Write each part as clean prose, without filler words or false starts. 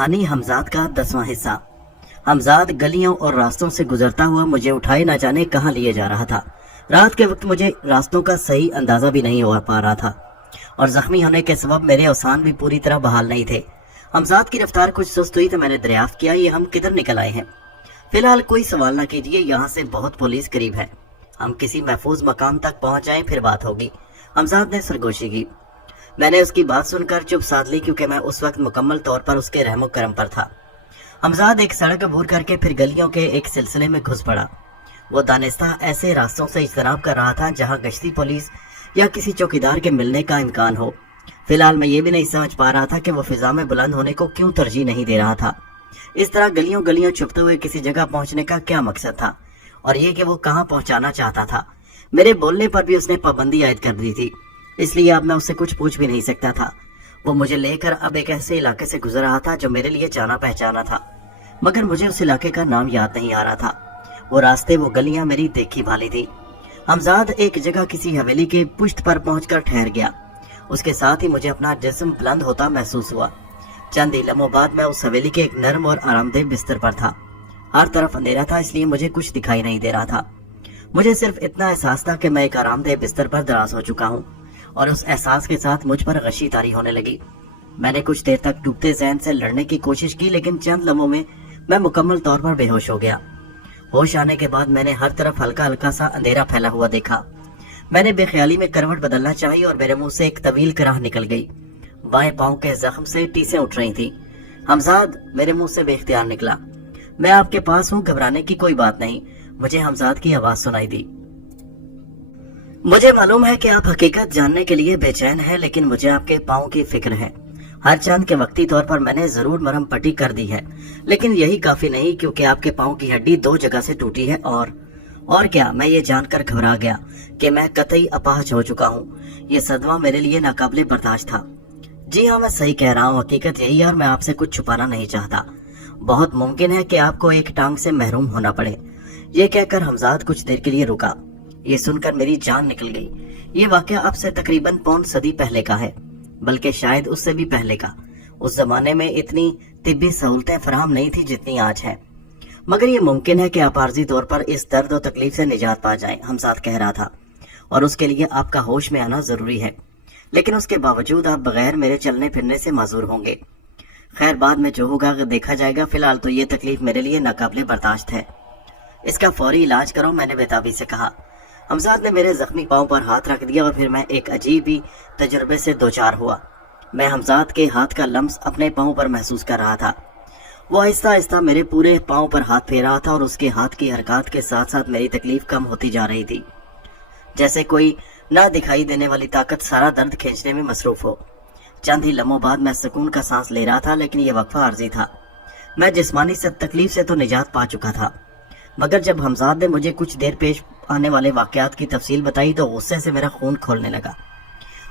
कहानी हमजाद का 10वां हिस्सा। हमजाद गलियों और रास्तों से गुजरता हुआ मुझे उठाए न जाने कहां लिए जा रहा था। रात के वक्त मुझे रास्तों का सही अंदाजा भी नहीं हो पा रहा था और जख्मी होने के सबब मेरे अवसान भी पूरी तरह बहाल नहीं थे। हमजाद की रफ्तार कुछ सुस्त हुई तो मैंने दरियाफ्त किया, ये हम किधर निकल आए हैं? फिलहाल कोई सवाल न कीजिए, यहाँ से बहुत पुलिस करीब है। हम किसी महफूज मकाम तक पहुंच जाएं फिर बात होगी। हमजाद ने सरगोशी की। मैंने उसकी बात सुनकर चुप साध ली, क्योंकि मैं उस वक्त मुकम्मल तौर पर उसके रहमो करम पर था। हमजाद एक सड़क अबूर करके फिर गलियों के एक सिलसिले में घुस पड़ा। वो दानिस्ता ऐसे रास्तों से इज्तनाब कर रहा था जहां गश्ती पुलिस या किसी चौकीदार के मिलने का इम्कान हो। फिलहाल मैं ये भी नहीं समझ पा रहा था कि वो फिजा में बुलंद होने को क्यों तरजीह नहीं दे रहा था। इस तरह गलियों गलियों छुपते हुए किसी जगह पहुंचने का क्या मकसद था, और ये कि वो कहाँ पहुंचाना चाहता था। मेरे बोलने पर भी उसने पाबंदी आयद कर दी थी, इसलिए अब मैं उससे कुछ पूछ भी नहीं सकता था। वो मुझे लेकर अब एक ऐसे इलाके से गुजर रहा था जो मेरे लिए जाना पहचाना था, मगर मुझे उस इलाके का नाम याद नहीं आ रहा था। वो रास्ते वो गलियां मेरी देखी भाली थी। हमजाद एक जगह किसी हवेली के पुष्ट पर पहुंचकर ठहर गया। उसके साथ ही मुझे अपना जिस्म बुलंद होता महसूस हुआ। चंद ही लम्हों बाद मैं उस हवेली के एक नर्म और आरामदेह बिस्तर पर था। हर तरफ अंधेरा था, इसलिए मुझे कुछ दिखाई नहीं दे रहा था। मुझे सिर्फ इतना एहसास था कि मैं एक आरामदेह बिस्तर पर दराज हो चुका हूँ, और उस एहसास के साथ मुझ पर गशी तारी होने लगी। मैंने कुछ देर तक डूबते ज़हन से लड़ने की कोशिश की, लेकिन चंद लम्हों में मैं मुकम्मल तौर पर बेहोश हो गया। होश आने के बाद मैंने हर तरफ हल्का हल्का सा अंधेरा फैला हुआ देखा। मैंने बेख्याली में करवट बदलना चाहिए और मेरे मुंह से एक तवील कराह निकल गई। बाएं पांव के जख्म से टीसें उठ रही थी। हमजाद, मेरे मुंह से बेख्तियार निकला। मैं आपके पास हूँ, घबराने की कोई बात नहीं। मुझे हमजाद की आवाज सुनाई दी। मुझे मालूम है कि आप हकीकत जानने के लिए बेचैन हैं, लेकिन मुझे आपके पाँव की फिक्र है। हर चंद के वक्ती तौर पर मैंने जरूर मरहम पट्टी कर दी है, लेकिन यही काफी नहीं, क्योंकि आपके पाँव की हड्डी 2 जगह से टूटी है। और क्या, मैं ये जानकर घबरा गया कि मैं कतई अपाहज हो चुका हूँ। ये सदमा मेरे लिए नाकाबिले बर्दाश्त था। जी हाँ, मैं सही कह रहा हूँ, हकीकत यही है और मैं आपसे कुछ छुपाना नहीं चाहता। बहुत मुमकिन है कि आपको एक टांग से महरूम होना पड़े। ये कहकर हमजाद कुछ देर के लिए रुका। ये सुनकर मेरी जान निकल गई। ये वाकया अब से तकरीबन 1.25 सदी पहले का है, बल्कि शायद उससे भी पहले का। उस जमाने में इतनी तिब्बी सहूलतें फराहम नहीं थी जितनी आज है, मगर ये मुमकिन है कि आप आर्जी तौर पर इस दर्द और तकलीफ से निजात पा जाएं, हमजाद कह रहा था, और उसके लिए आपका होश में आना जरूरी है। लेकिन उसके बावजूद आप बगैर मेरे चलने फिरने से माजूर होंगे। खैर, बाद में जो होगा देखा जाएगा। फिलहाल तो ये तकलीफ मेरे लिए नाकाबिले बर्दाश्त है। इसका फौरी इलाज करो, मैंने बेताबी से कहा। हमजाद ने मेरे जख्मी पांव पर हाथ रख दिया और फिर मैं एक अजीब ही तजुर्बे से दो चार हुआ। मैं हमजाद के हाथ का लम्स अपने पांव पर महसूस कर रहा था। वो आहिस्ता आहिस्ता मेरे पूरे पांव पर हाथ फेर रहा था और उसके हाथ की हरकत के साथ साथ मेरी तकलीफ कम होती जा रही थी, जैसे कोई ना दिखाई देने वाली ताकत सारा दर्द खींचने में मसरूफ हो। चंद ही लम्हों बाद मैं सुकून का सांस ले रहा था, लेकिन यह वक्फा आर्जी था। मैं जिस्मानी तकलीफ से तो निजात पा चुका था, मगर जब हमजाद ने मुझे कुछ देर पेश आने वाले वाकयात की तफसील बताई तो गुस्से से मेरा खून खोलने लगा।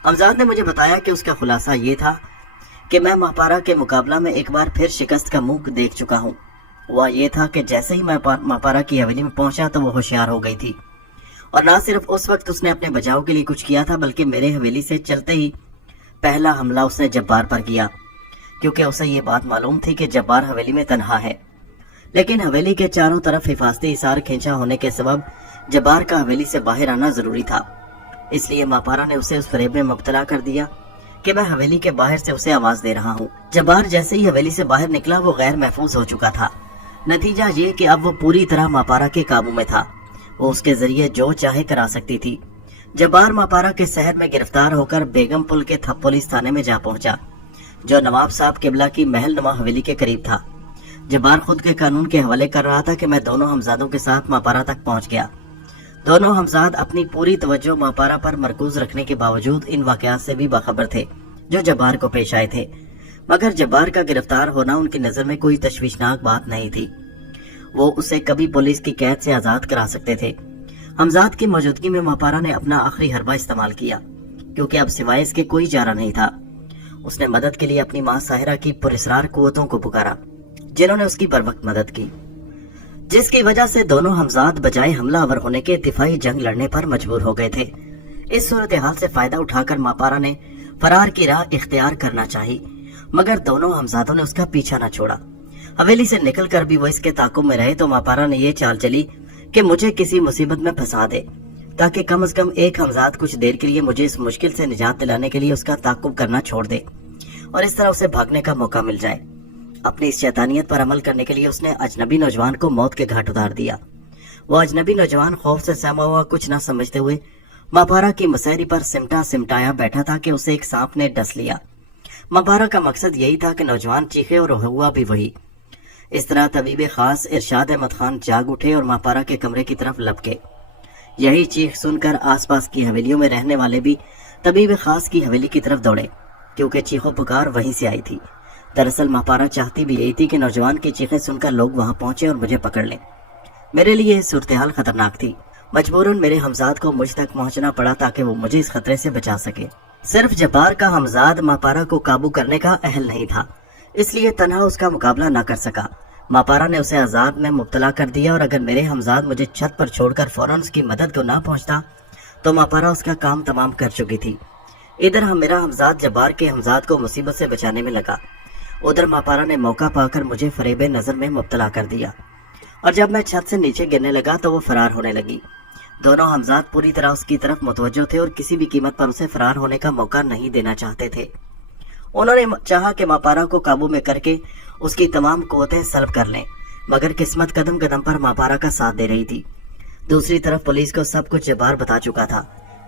हमजाद ने मुझे बताया कि उसका खुलासा ये था कि मैं मापारा के मुकाबला में एक बार फिर शिकस्त का मुंह देख चुका हूँ। वह ये था कि जैसे ही मैं मापारा की हवेली में पहुंचा तो वो होशियार हो गई थी, और न सिर्फ उस वक्त उसने अपने बचाव के लिए कुछ किया था, बल्कि मेरे हवेली से चलते ही पहला हमला उसने जब्बार पर किया, क्योंकि उसे ये बात मालूम थी कि जब्बार हवेली में तन्हा है। लेकिन हवेली के चारों तरफ हिफाजती हिसार खींचा होने के सबब जब्बार का हवेली से बाहर आना जरूरी था। इसलिए मापारा ने उसे उस फरेब में मुब्तला कर दिया कि मैं हवेली के बाहर से उसे आवाज दे रहा हूँ। जब्बार जैसे ही हवेली से बाहर निकला वो गैर महफूज हो चुका था। नतीजा ये कि अब वो पूरी तरह मापारा के काबू में था। वो उसके जरिए जो चाहे करा सकती थी। जब्बार मापारा के शहर में गिरफ्तार होकर बेगम पुल के थप पुलिस थाने में जा पहुंचा, जो नवाब साहब किबला की महल नुमा हवेली के करीब था। जब्बार खुद के कानून के हवाले कर रहा था कि मैं दोनों हमजादों के साथ मापारा तक पहुंच गया। दोनों हमजाद अपनी पूरी तवज्जो मापारा पर मरकूज रखने के बावजूद इन वाकयात से भी बाखबर थे जो जब्बार को पेश आए थे, मगर जब्बार का गिरफ्तार होना उनकी नजर में कोई तशवीशनाक बात नहीं थी। वो उसे कभी पुलिस की कैद से आजाद करा सकते थे। हमजाद की मौजूदगी में मापारा ने अपना आखिरी हरबा इस्तेमाल किया, क्योंकि अब सिवाय इसके कोई चारा नहीं था। उसने मदद के लिए अपनी मां साहिरा की पुरस्रार कुव्वतों को पुकारा, जिन्होंने उसकी बर वक्त मदद की, जिसकी वजह से दोनों हमजाद बजाय हमलावर होने के दिफाई जंग लड़ने पर मजबूर हो गए थे। इस सूरत हाल से फायदा उठाकर मापारा ने फरार की राह इख्तियार करना चाहिए। मगर दोनों हमजादों ने उसका पीछा न छोड़ा। हवेली से निकलकर भी वो इसके ताकुब में रहे तो मापारा ने ये चाल चली कि मुझे किसी मुसीबत में फंसा दे, ताकि कम से कम एक हमजाद कुछ देर के लिए मुझे इस मुश्किल से निजात दिलाने के लिए उसका ताकुब करना छोड़ दे और इस तरह उसे भागने का मौका मिल जाए। अपनी इस शैतानियत पर अमल करने के लिए उसने अजनबी नौजवान को मौत के घाट उतार दिया। वो अजनबी नौजवान खौफ से सहमा हुआ कुछ न समझते हुए मापारा की मसहरी पर सिमटा सिमटाया बैठा था कि उसे एक सांप ने डस लिया। मापारा का मकसद यही था कि नौजवान चीखे और हुआ भी वही। इस तरह तबीब खास इरशाद अहमद खान जाग उठे और मापारा के कमरे की तरफ लपके। यही चीख सुनकर आसपास की हवेलियों में रहने वाले भी तबीब खास की हवेली की तरफ दौड़े, क्योंकि चीखों पुकार वहीं से आई थी। दरअसल मापारा चाहती भी यही थी कि नौजवान की चीखें सुनकर लोग वहां पहुंचे और मुझे पकड़ लें। मेरे लिए यह सूरत-ए-हाल खतरनाक थी। मजबूरन मेरे हमजाद को मुझ तक पहुंचना पड़ा ताकि वो मुझे इस खतरे से बचा सके। सिर्फ जब्बार का हमजाद मापारा को काबू करने का अहल नहीं था, इसलिए तन्हा उसका मुकाबला न कर सका। मापारा ने उसे अजाब में मुब्तला कर दिया और अगर मेरे हमजाद मुझे छत पर छोड़कर फौरन उसकी मदद को ना पहुंचता तो मापारा उसका काम तमाम कर चुकी थी। इधर मेरा हमजाद जब्बार के हमजाद को मुसीबत से बचाने में लगा, उधर मापारा ने मौका पाकर मुझे फरेब नजर में मुब्तला कर दिया और जब मैं छत से नीचे गिरने लगा तो वो फरार होने लगी। दोनों हमजाद पूरी तरह उसकी तरफ मुतवज्जो थे और किसी भी कीमत पर उसे फरार होने का मौका नहीं देना चाहते थे। उन्होंने चाहा कि मापारा को काबू में करके उसकी तमाम कुव्वतें सल्ब कर लें, मगर किस्मत कदम कदम पर मापारा का साथ दे रही थी। दूसरी तरफ पुलिस को सब कुछ जब्बार बता चुका था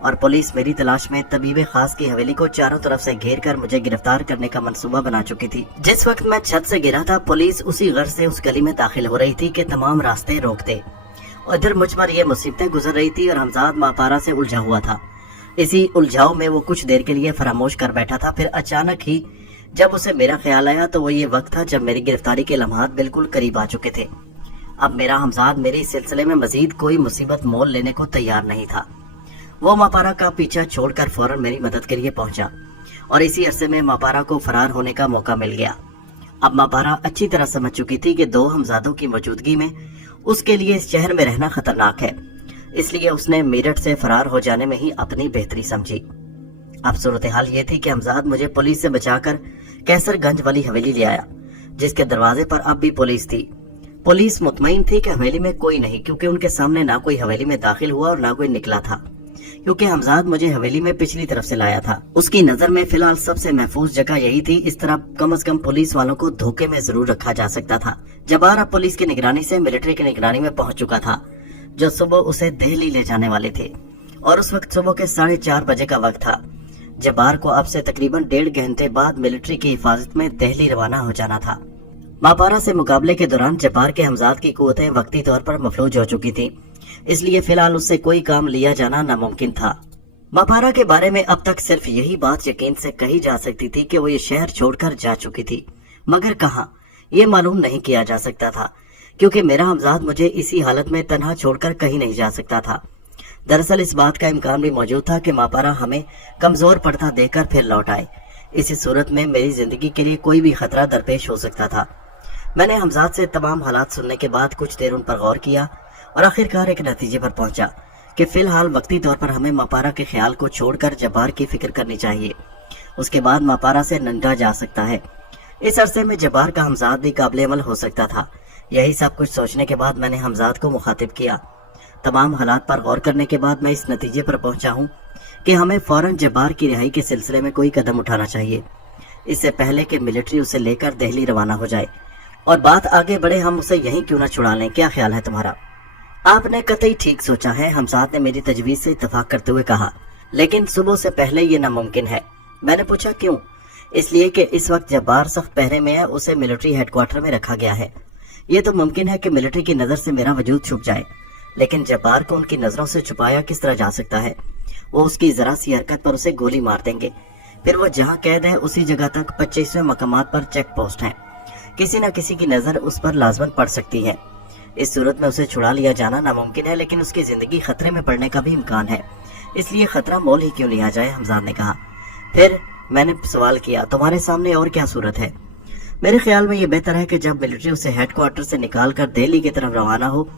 और पुलिस मेरी तलाश में तबीब खास की हवेली को चारों तरफ से घेर कर मुझे गिरफ्तार करने का मंसूबा बना चुकी थी। जिस वक्त मैं छत से गिरा था पुलिस उसी गर्ज से उस गली में दाखिल हो रही थी कि तमाम रास्ते रोक दे। उधर मुझ पर ये मुसीबतें गुजर रही थी और हमजाद मापारा से उलझा हुआ था। इसी उलझाव में वो कुछ देर के लिए फरामोश कर बैठा था। फिर अचानक ही जब उसे मेरा ख्याल आया तो वो ये वक्त था जब मेरी गिरफ्तारी के लम्हात बिल्कुल करीब आ चुके थे। अब मेरा हमजाद मेरे इस सिलसिले में मजीद कोई मुसीबत मोल लेने को तैयार नहीं था। वो मापारा का पीछा छोड़कर फौरन मेरी मदद के लिए पहुंचा और इसी अरसे में मापारा को फरार होने का मौका मिल गया। अब मापारा अच्छी तरह समझ चुकी थी कि दो हमजादों की मौजूदगी में उसके लिए इस शहर में रहना खतरनाक है, इसलिए उसने मेरठ से फरार हो जाने में ही अपनी बेहतरी समझी। अब सूरत हाल ये थी कि हमजाद मुझे पुलिस से बचाकर कैसरगंज वाली हवेली ले आया, जिसके दरवाजे पर अब भी पुलिस थी। पुलिस मुतमईन थी कि हवेली में कोई नहीं, क्योंकि उनके सामने ना कोई हवेली में दाखिल हुआ और ना कोई निकला था, क्योंकि हमजाद मुझे हवेली में पिछली तरफ से लाया था। उसकी नजर में फिलहाल सबसे महफूज जगह यही थी। इस तरह कम से कम पुलिस वालों को धोखे में जरूर रखा जा सकता था। जब्बार अब पुलिस की निगरानी से मिलिट्री की निगरानी में पहुंच चुका था, जो सुबह उसे दिल्ली ले जाने वाले थे और उस वक्त सुबह के 4:30 बजे का वक्त था। जब्बार को अब से तकरीबन 1.5 घंटे बाद मिलिट्री की हिफाजत में दिल्ली रवाना हो जाना था। मापारा से मुकाबले के दौरान जब्बार के हमजाद की कुव्वतें वक्ती तौर पर मफलूज हो चुकी थी, इसलिए फिलहाल उससे कोई काम लिया जाना नामुमकिन था। मापारा के बारे में अब तक सिर्फ यही बात यकीन से कही जा सकती थी कि वो ये शहर छोड़कर जा चुकी थी, मगर कहाँ ये मालूम नहीं किया जा सकता था, क्योंकि मेरा हमजाद मुझे इसी हालत में तन्हा छोड़कर कहीं नहीं जा सकता था। दरअसल इस बात का इम्कान भी मौजूद था कि मापारा हमें कमजोर पड़ता देखकर फिर लौट आए। इसी सूरत में मेरी जिंदगी के लिए कोई भी खतरा दरपेश हो सकता था। मैंने हमजाद से तमाम हालात सुनने के बाद कुछ देर उन पर गौर किया और आखिरकार एक नतीजे पर पहुंचा कि फिलहाल वक्ती तौर पर हमें मापारा के ख्याल को छोड़कर जब्बार की फिक्र करनी चाहिए। उसके बाद मापारा से निपटा जा सकता है। इस अरसे में जब्बार का हमजाद भी काबिल अमल हो सकता था। यही सब कुछ सोचने के बाद मैंने हमजाद को मुखातिब किया। तमाम हालात पर गौर करने के बाद मैं इस नतीजे पर पहुंचा हूँ कि हमें फौरन जब्बार की रिहाई के सिलसिले में कोई कदम उठाना चाहिए, इससे पहले कि मिलिट्री उसे लेकर दिल्ली रवाना हो जाए और बात आगे बढ़े। हम उसे यहीं क्यों न छुड़ा लें, क्या ख्याल है तुम्हारा? आपने कतई ठीक सोचा है, हमजाद ने मेरी तजवीज से इत्तफाक करते हुए कहा, लेकिन सुबह से पहले ये नामुमकिन है। मैंने पूछा क्यों? इसलिए कि इस वक्त जब्बार सख्त पहरे में है, उसे मिलिट्री हेडक्वार्टर में रखा गया है। ये तो मुमकिन है कि मिलिट्री की नजर से मेरा वजूद छुप जाए, लेकिन जब्बार को उनकी नजरों से छुपाया किस तरह जा सकता है? वो उसकी जरा सी हरकत पर उसे गोली मार देंगे, फिर वो जहाँ कैद है उसी जगह तक 25वें मकामात पर चेक पोस्ट है। किसी न किसी की नजर उस पर लाजमन पड़ सकती है। इस सूरत में उसे छुड़ा लिया जाना नामुमकिन है, लेकिन उसकी जिंदगी खतरे में पड़ने का भी इम्कान है, इसलिए खतरा मोल ही क्यों लिया जाए, हमजाद ने कहा। फिर मैंने सवाल किया, तुम्हारे सामने और क्या सूरत है? मेरे ख्याल में ये बेहतर है कि जब मिलिट्री उसे हेडक्वार्टर से निकाल कर दिल्ली की तरफ रवाना हो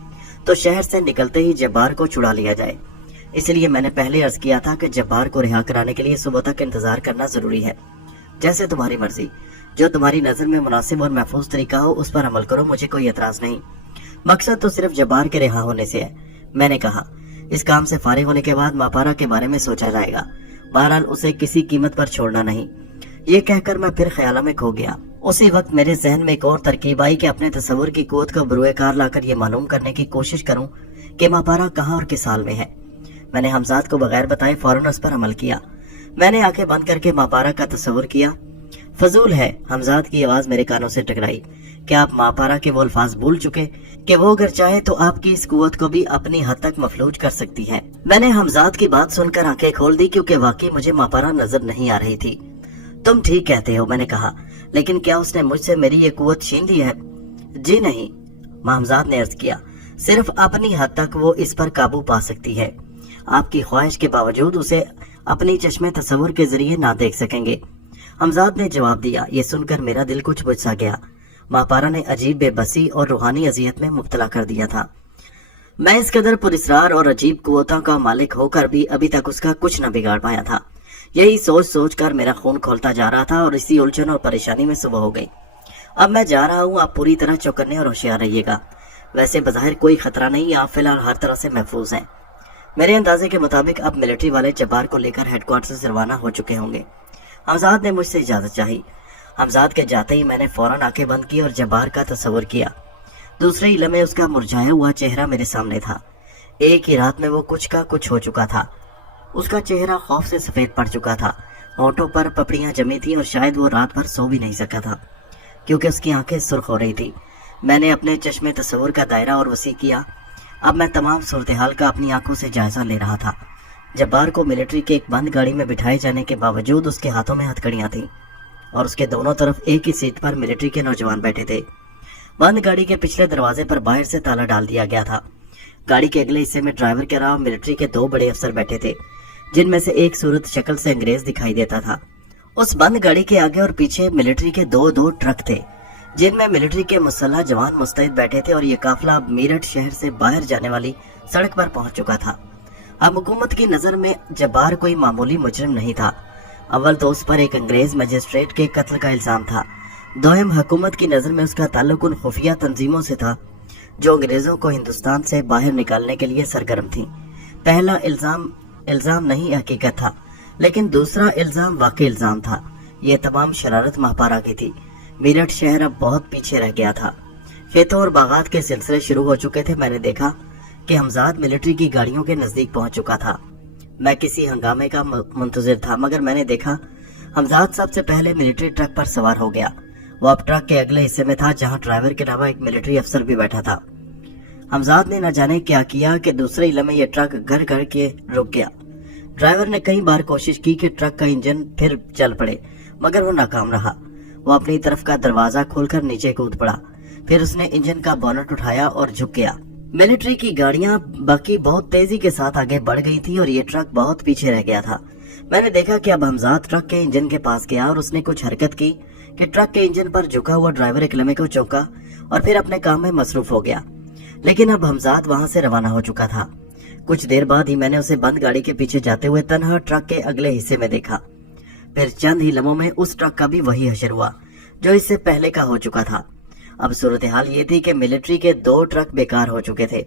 तो शहर से निकलते ही जब्बार को छुड़ा लिया जाए। इसलिए मैंने पहले अर्ज किया था कि जब्बार को रिहा कराने के लिए सुबह तक इंतजार करना जरूरी है। जैसे तुम्हारी मर्जी, जो तुम्हारी नजर में मुनासिब और महफूज तरीका हो उस पर अमल करो, मुझे कोई एतराज नहीं। मकसद तो सिर्फ जब्बार के रिहा होने से है। मैंने कहा, इस काम से फारिग होने के बाद मापारा के बारे में सोचा जाएगा, बहरहाल उसे किसी कीमत पर छोड़ना नहीं। ये कहकर मैं फिर ख्यालों में खो गया। उसी वक्त मेरे जहन में एक और तरकीब आई कि अपने तस्वुर की कुव्वत को बरूए कार लाकर ये मालूम करने की कोशिश करूं कि मापारा कहाँ और किस हाल में है। मैंने हमजाद को बगैर बताए फौरन उस पर अमल किया। मैंने आंखें बंद करके मापारा का तस्वुर किया। फजूल है, हमजाद की आवाज मेरे कानों से टकराई। क्या आप मापारा के वो अल्फाज भूल चुके कि वो अगर चाहे तो आपकी इस कुव्वत को भी अपनी हद तक मफलूज कर सकती है? मैंने हमजाद की बात सुनकर आंखें खोल दी, क्योंकि वाकई मुझे मापारा नजर नहीं आ रही थी। तुम ठीक कहते हो, मैंने कहा, लेकिन क्या उसने मुझसे मेरी ये कुव्वत छीन ली है? जी नहीं, हमजाद ने अर्ज किया, सिर्फ अपनी हद तक वो इस पर काबू पा सकती है। आपकी ख्वाहिश के बावजूद उसे अपनी चश्मे तस्वुर के जरिए ना देख सकेंगे। हमजाद ने जवाब दिया। ये सुनकर मेरा दिल कुछ बुझ सा गया। मापारा ने अजीब बेबसी और रूहानी अजियत में मुब्तला कर दिया था। मैं इस कदर पुरस्रार और अजीब कुव्वतों का मालिक होकर भी अभी तक उसका कुछ न बिगाड़ पाया था। यही सोच सोच कर मेरा खून खोलता जा रहा था और इसी उलझन और परेशानी में सुबह हो गई। अब मैं जा रहा हूँ, आप पूरी तरह चौकन्ने और होशियार रहिएगा। वैसे बज़ाहिर कोई खतरा नहीं, आप फिलहाल हर तरह से महफूज हैं। मेरे अंदाजे के मुताबिक अब मिलिट्री वाले जब्बार को लेकर हेडक्वार्टर से रवाना हो चुके होंगे। हमजाद ने मुझसे इजाजत चाही। हमजाद के जाते ही मैंने फौरन आंखें बंद की और जब्बार का तस्वुर किया। दूसरे ही लम्हे उसका मुरझाया हुआ चेहरा मेरे सामने था। एक ही रात में वो कुछ का कुछ हो चुका था। उसका चेहरा खौफ से सफेद पड़ चुका था, होंठों पर पपड़ियां जमी थी और शायद वो रात भर सो भी नहीं सका था, क्योंकि उसकी आंखें सुर्ख हो रही थी। मैंने अपने चश्मे तस्वुर का दायरा और वसी किया। अब मैं तमाम सूरत हाल का अपनी आंखों से जायजा ले रहा था। जब्बार को मिलिट्री के एक बंद गाड़ी में बिठाए जाने के बावजूद उसके हाथों में हथकड़ियां थीं और उसके दोनों तरफ एक ही सीट पर मिलिट्री के नौजवान बैठे थे। बंद गाड़ी के पिछले दरवाजे पर बाहर से ताला डाल दिया गया था। गाड़ी के अगले हिस्से में ड्राइवर के अलावा मिलिट्री के 2 बड़े अफसर बैठे थे, जिनमें से एक सूरत शक्ल से अंग्रेज दिखाई देता था। उस बंद गाड़ी के आगे और पीछे मिलिट्री के 2 ट्रक थे, जिनमें मिलिट्री के मुसल्लह जवान मुस्तैद बैठे थे और ये काफिला अब मेरठ शहर से बाहर जाने वाली सड़क पर पहुंच चुका था। अब हुकूमत की नजर में जब्बार कोई मामूली मुजरिम नहीं था। अव्वल तो उस पर एक अंग्रेज मजिस्ट्रेट के कत्ल का इल्जाम था। दोयम, हुकूमत की नजर में उसका ताल्लुक उन खुफिया तंजीमों से था जो अंग्रेजों को हिंदुस्तान से बाहर निकालने के लिए सरगर्म थी। पहला इल्जाम नहीं हकीकत था, लेकिन दूसरा इल्जाम वाकई इल्जाम था। ये तमाम शरारत मापारा की थी। मेरठ शहर अब बहुत पीछे रह गया था। खेतों और बागात के सिलसिले शुरू हो चुके थे। मैंने देखा कि हमजाद मिलिट्री की गाड़ियों के नजदीक पहुंच चुका था। मैं किसी हंगामे का मुंतजिर था, मगर मैंने देखा हमजाद सबसे पहले मिलिट्री ट्रक पर सवार हो गया। वो अब ट्रक के अगले हिस्से में था, जहां ड्राइवर के अलावा एक मिलिट्री अफसर भी बैठा था। हमजाद ने न जाने क्या किया कि दूसरे ही लम्हे ये ट्रक घर घर के रुक गया। ड्राइवर ने कई बार कोशिश की कि ट्रक का इंजन फिर चल पड़े, मगर वो नाकाम रहा। वो अपनी तरफ का दरवाजा खोलकर नीचे कूद पड़ा। फिर उसने इंजन का बोनट उठाया और झुक गया। मिलिट्री की गाड़ियां बाकी बहुत तेजी के साथ आगे बढ़ गई थी और ये ट्रक बहुत पीछे रह गया था। मैंने देखा कि अब हमजाद ट्रक के इंजन के पास गया और उसने कुछ हरकत की कि ट्रक के इंजन पर झुका हुआ ड्राइवर एक लम्हे को चौंका और फिर अपने काम में मसरूफ हो गया। लेकिन अब हमजाद वहां से रवाना हो चुका था। कुछ देर बाद ही मैंने उसे बंद गाड़ी के पीछे जाते हुए तन्हा ट्रक के अगले हिस्से में देखा। फिर चंद ही लम्हों में उस ट्रक का भी वही हशर हुआ जो इससे पहले का हो चुका था। अब सूरत हाल ये थी कि मिलिट्री के 2 ट्रक बेकार हो चुके थे।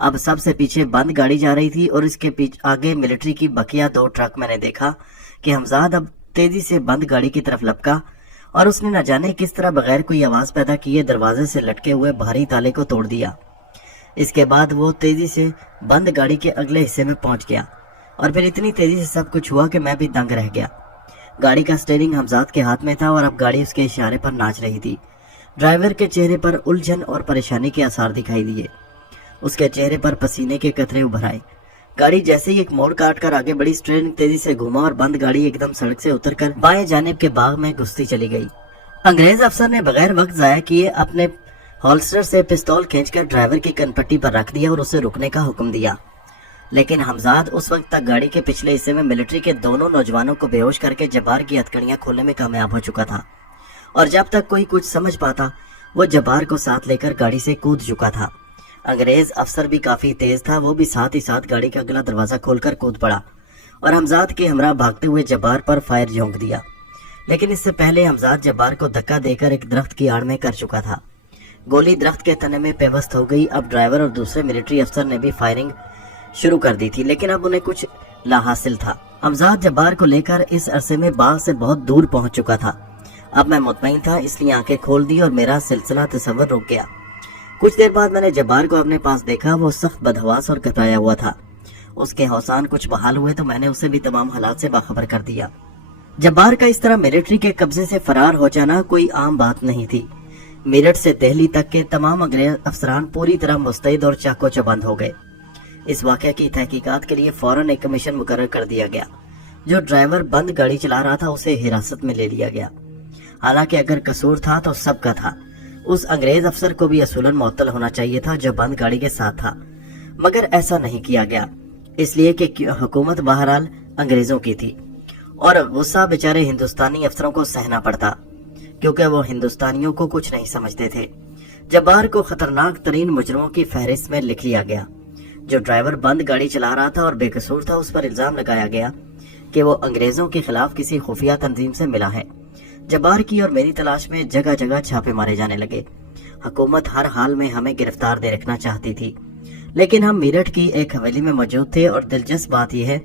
अब सबसे पीछे बंद गाड़ी जा रही थी और इसके पीछे आगे मिलिट्री की बकिया 2 ट्रक। मैंने देखा कि हमजाद अब तेजी से बंद गाड़ी की तरफ लपका और उसने न जाने किस तरह बगैर कोई आवाज पैदा किए दरवाजे से लटके हुए भारी ताले को तोड़ दिया। इसके बाद वो तेजी से बंद गाड़ी के अगले हिस्से में पहुंच गया और फिर इतनी तेजी से सब कुछ हुआ कि मैं भी दंग रह गया। गाड़ी का स्टीयरिंग हमजाद के हाथ में था और अब गाड़ी उसके इशारे पर नाच रही थी। ड्राइवर के चेहरे पर उलझन और परेशानी के आसार दिखाई दिए। उसके चेहरे पर पसीने के कतरे उभर आए। गाड़ी जैसे ही एक मोड़ काट कर आगे बढ़ी, स्टीयरिंग तेजी से घुमा और बंद गाड़ी एकदम सड़क से उतरकर बाएं जानिब के बाग में घुसती चली गई। अंग्रेज अफसर ने बगैर वक्त जाया किए अपने होल्स्टर से पिस्तौल खींचकर ड्राइवर की कनपट्टी पर रख दिया और उसे रुकने का हुक्म दिया। लेकिन हमजाद उस वक्त तक गाड़ी के पिछले हिस्से में मिलिट्री के दोनों नौजवानों को बेहोश करके जब्बार की हथकड़ियां खोलने में कामयाब हो चुका था और जब तक कोई कुछ समझ पाता वो जब्बार को साथ लेकर गाड़ी से कूद चुका था। अंग्रेज अफसर भी काफी तेज था, वो भी साथ ही साथ गाड़ी का अगला दरवाजा खोलकर कूद पड़ा और हमजाद के हमरा भागते हुए जब्बार पर फायर झोंक दिया। لیکن اس سے پہلے حمزاد جبار کو دھکا دے کر ایک درخت کی آڑ میں کر چکا تھا۔ گولی درخت کے تنے میں پیوست ہو گئی۔ اب ڈرائیور اور دوسرے ملٹری افسر نے بھی فائرنگ شروع کر دی تھی، لیکن اب انہیں کچھ لا حاصل تھا۔ حمزاد جبار کو لے کر اس عرصے میں باغ سے بہت دور پہنچ چکا تھا۔ اب میں مطمئن تھا، اس لیے آنکھیں کھول دی اور میرا سلسلہ تصور رک گیا۔ کچھ دیر بعد میں نے جبار کو اپنے پاس دیکھا۔ وہ سخت بدحواس اور کترایا ہوا تھا۔ اس کے ہوسان کچھ بحال ہوئے تو میں نے اسے بھی تمام حالات سے باخبر کر دیا۔ جبار کا اس طرح ملٹری کے قبضے سے فرار ہو جانا کوئی عام بات نہیں تھی۔ میرٹھ سے دہلی تک کے تمام انگریز افسران پوری طرح مستعد اور چاقو چبند ہو گئے۔ اس واقعے کی تحقیقات کے لیے فوراً ایک کمیشن مقرر کر دیا گیا۔ جو ڈرائیور بند گاڑی چلا رہا تھا اسے حراست میں لے لیا گیا۔ حالانکہ اگر قصور تھا تو سب کا تھا۔ اس انگریز افسر کو بھی اصولاً معطل ہونا چاہیے تھا جو بند گاڑی کے ساتھ تھا، مگر ایسا نہیں کیا گیا، اس لیے کہ حکومت بہرحال انگریزوں کی تھی اور غصہ بیچارے ہندوستانی افسروں کو سہنا پڑتا، کیونکہ وہ ہندوستانیوں کو کچھ نہیں سمجھتے تھے۔ جبار کو خطرناک ترین مجرموں کی فہرست میں لکھ لیا گیا۔ جو ڈرائیور بند گاڑی چلا رہا تھا اور بے قصور تھا، اس پر الزام لگایا گیا کہ وہ انگریزوں کے خلاف کسی خفیہ تنظیم سے ملا ہے۔ جبار کی اور میری تلاش میں جگہ جگہ چھاپے مارے جانے لگے۔ حکومت ہر حال میں ہمیں گرفتار دے رکھنا چاہتی تھی، لیکن ہم میرٹھ کی ایک حویلی میں موجود تھے اور دلچسپ بات یہ ہے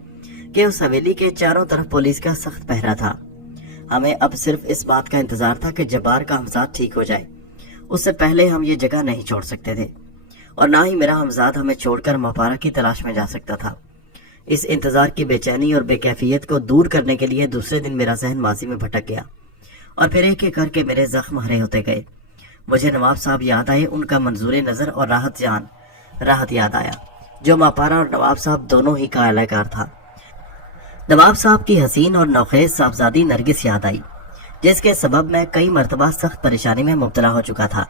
کہ اس حویلی کے چاروں طرف پولیس کا سخت پہرا تھا۔ ہمیں اب صرف اس بات کا انتظار تھا کہ جبار کا حمزاد ٹھیک ہو جائے۔ اس سے پہلے ہم یہ جگہ نہیں چھوڑ سکتے تھے اور نہ ہی میرا حمزاد ہمیں چھوڑ کر ماپارا کی تلاش میں جا سکتا تھا۔ اس انتظار کی بے چینی اور بے کیفیت کو دور کرنے کے لیے دوسرے دن میرا ذہن ماضی میں بھٹک گیا اور پھر ایک ایک کر کے میرے زخم ہرے ہوتے گئے۔ مجھے نواب صاحب یاد آئے، ان کا منظور نظر اور راحت یاد آیا، جو ماپارا اور نواب صاحب دونوں ہی کا اہلِ کار تھا۔ نواب صاحب کی حسین اور نوخیز صاحبزادی نرگس یاد آئی، جس کے سبب میں کئی مرتبہ سخت پریشانی میں مبتلا ہو چکا تھا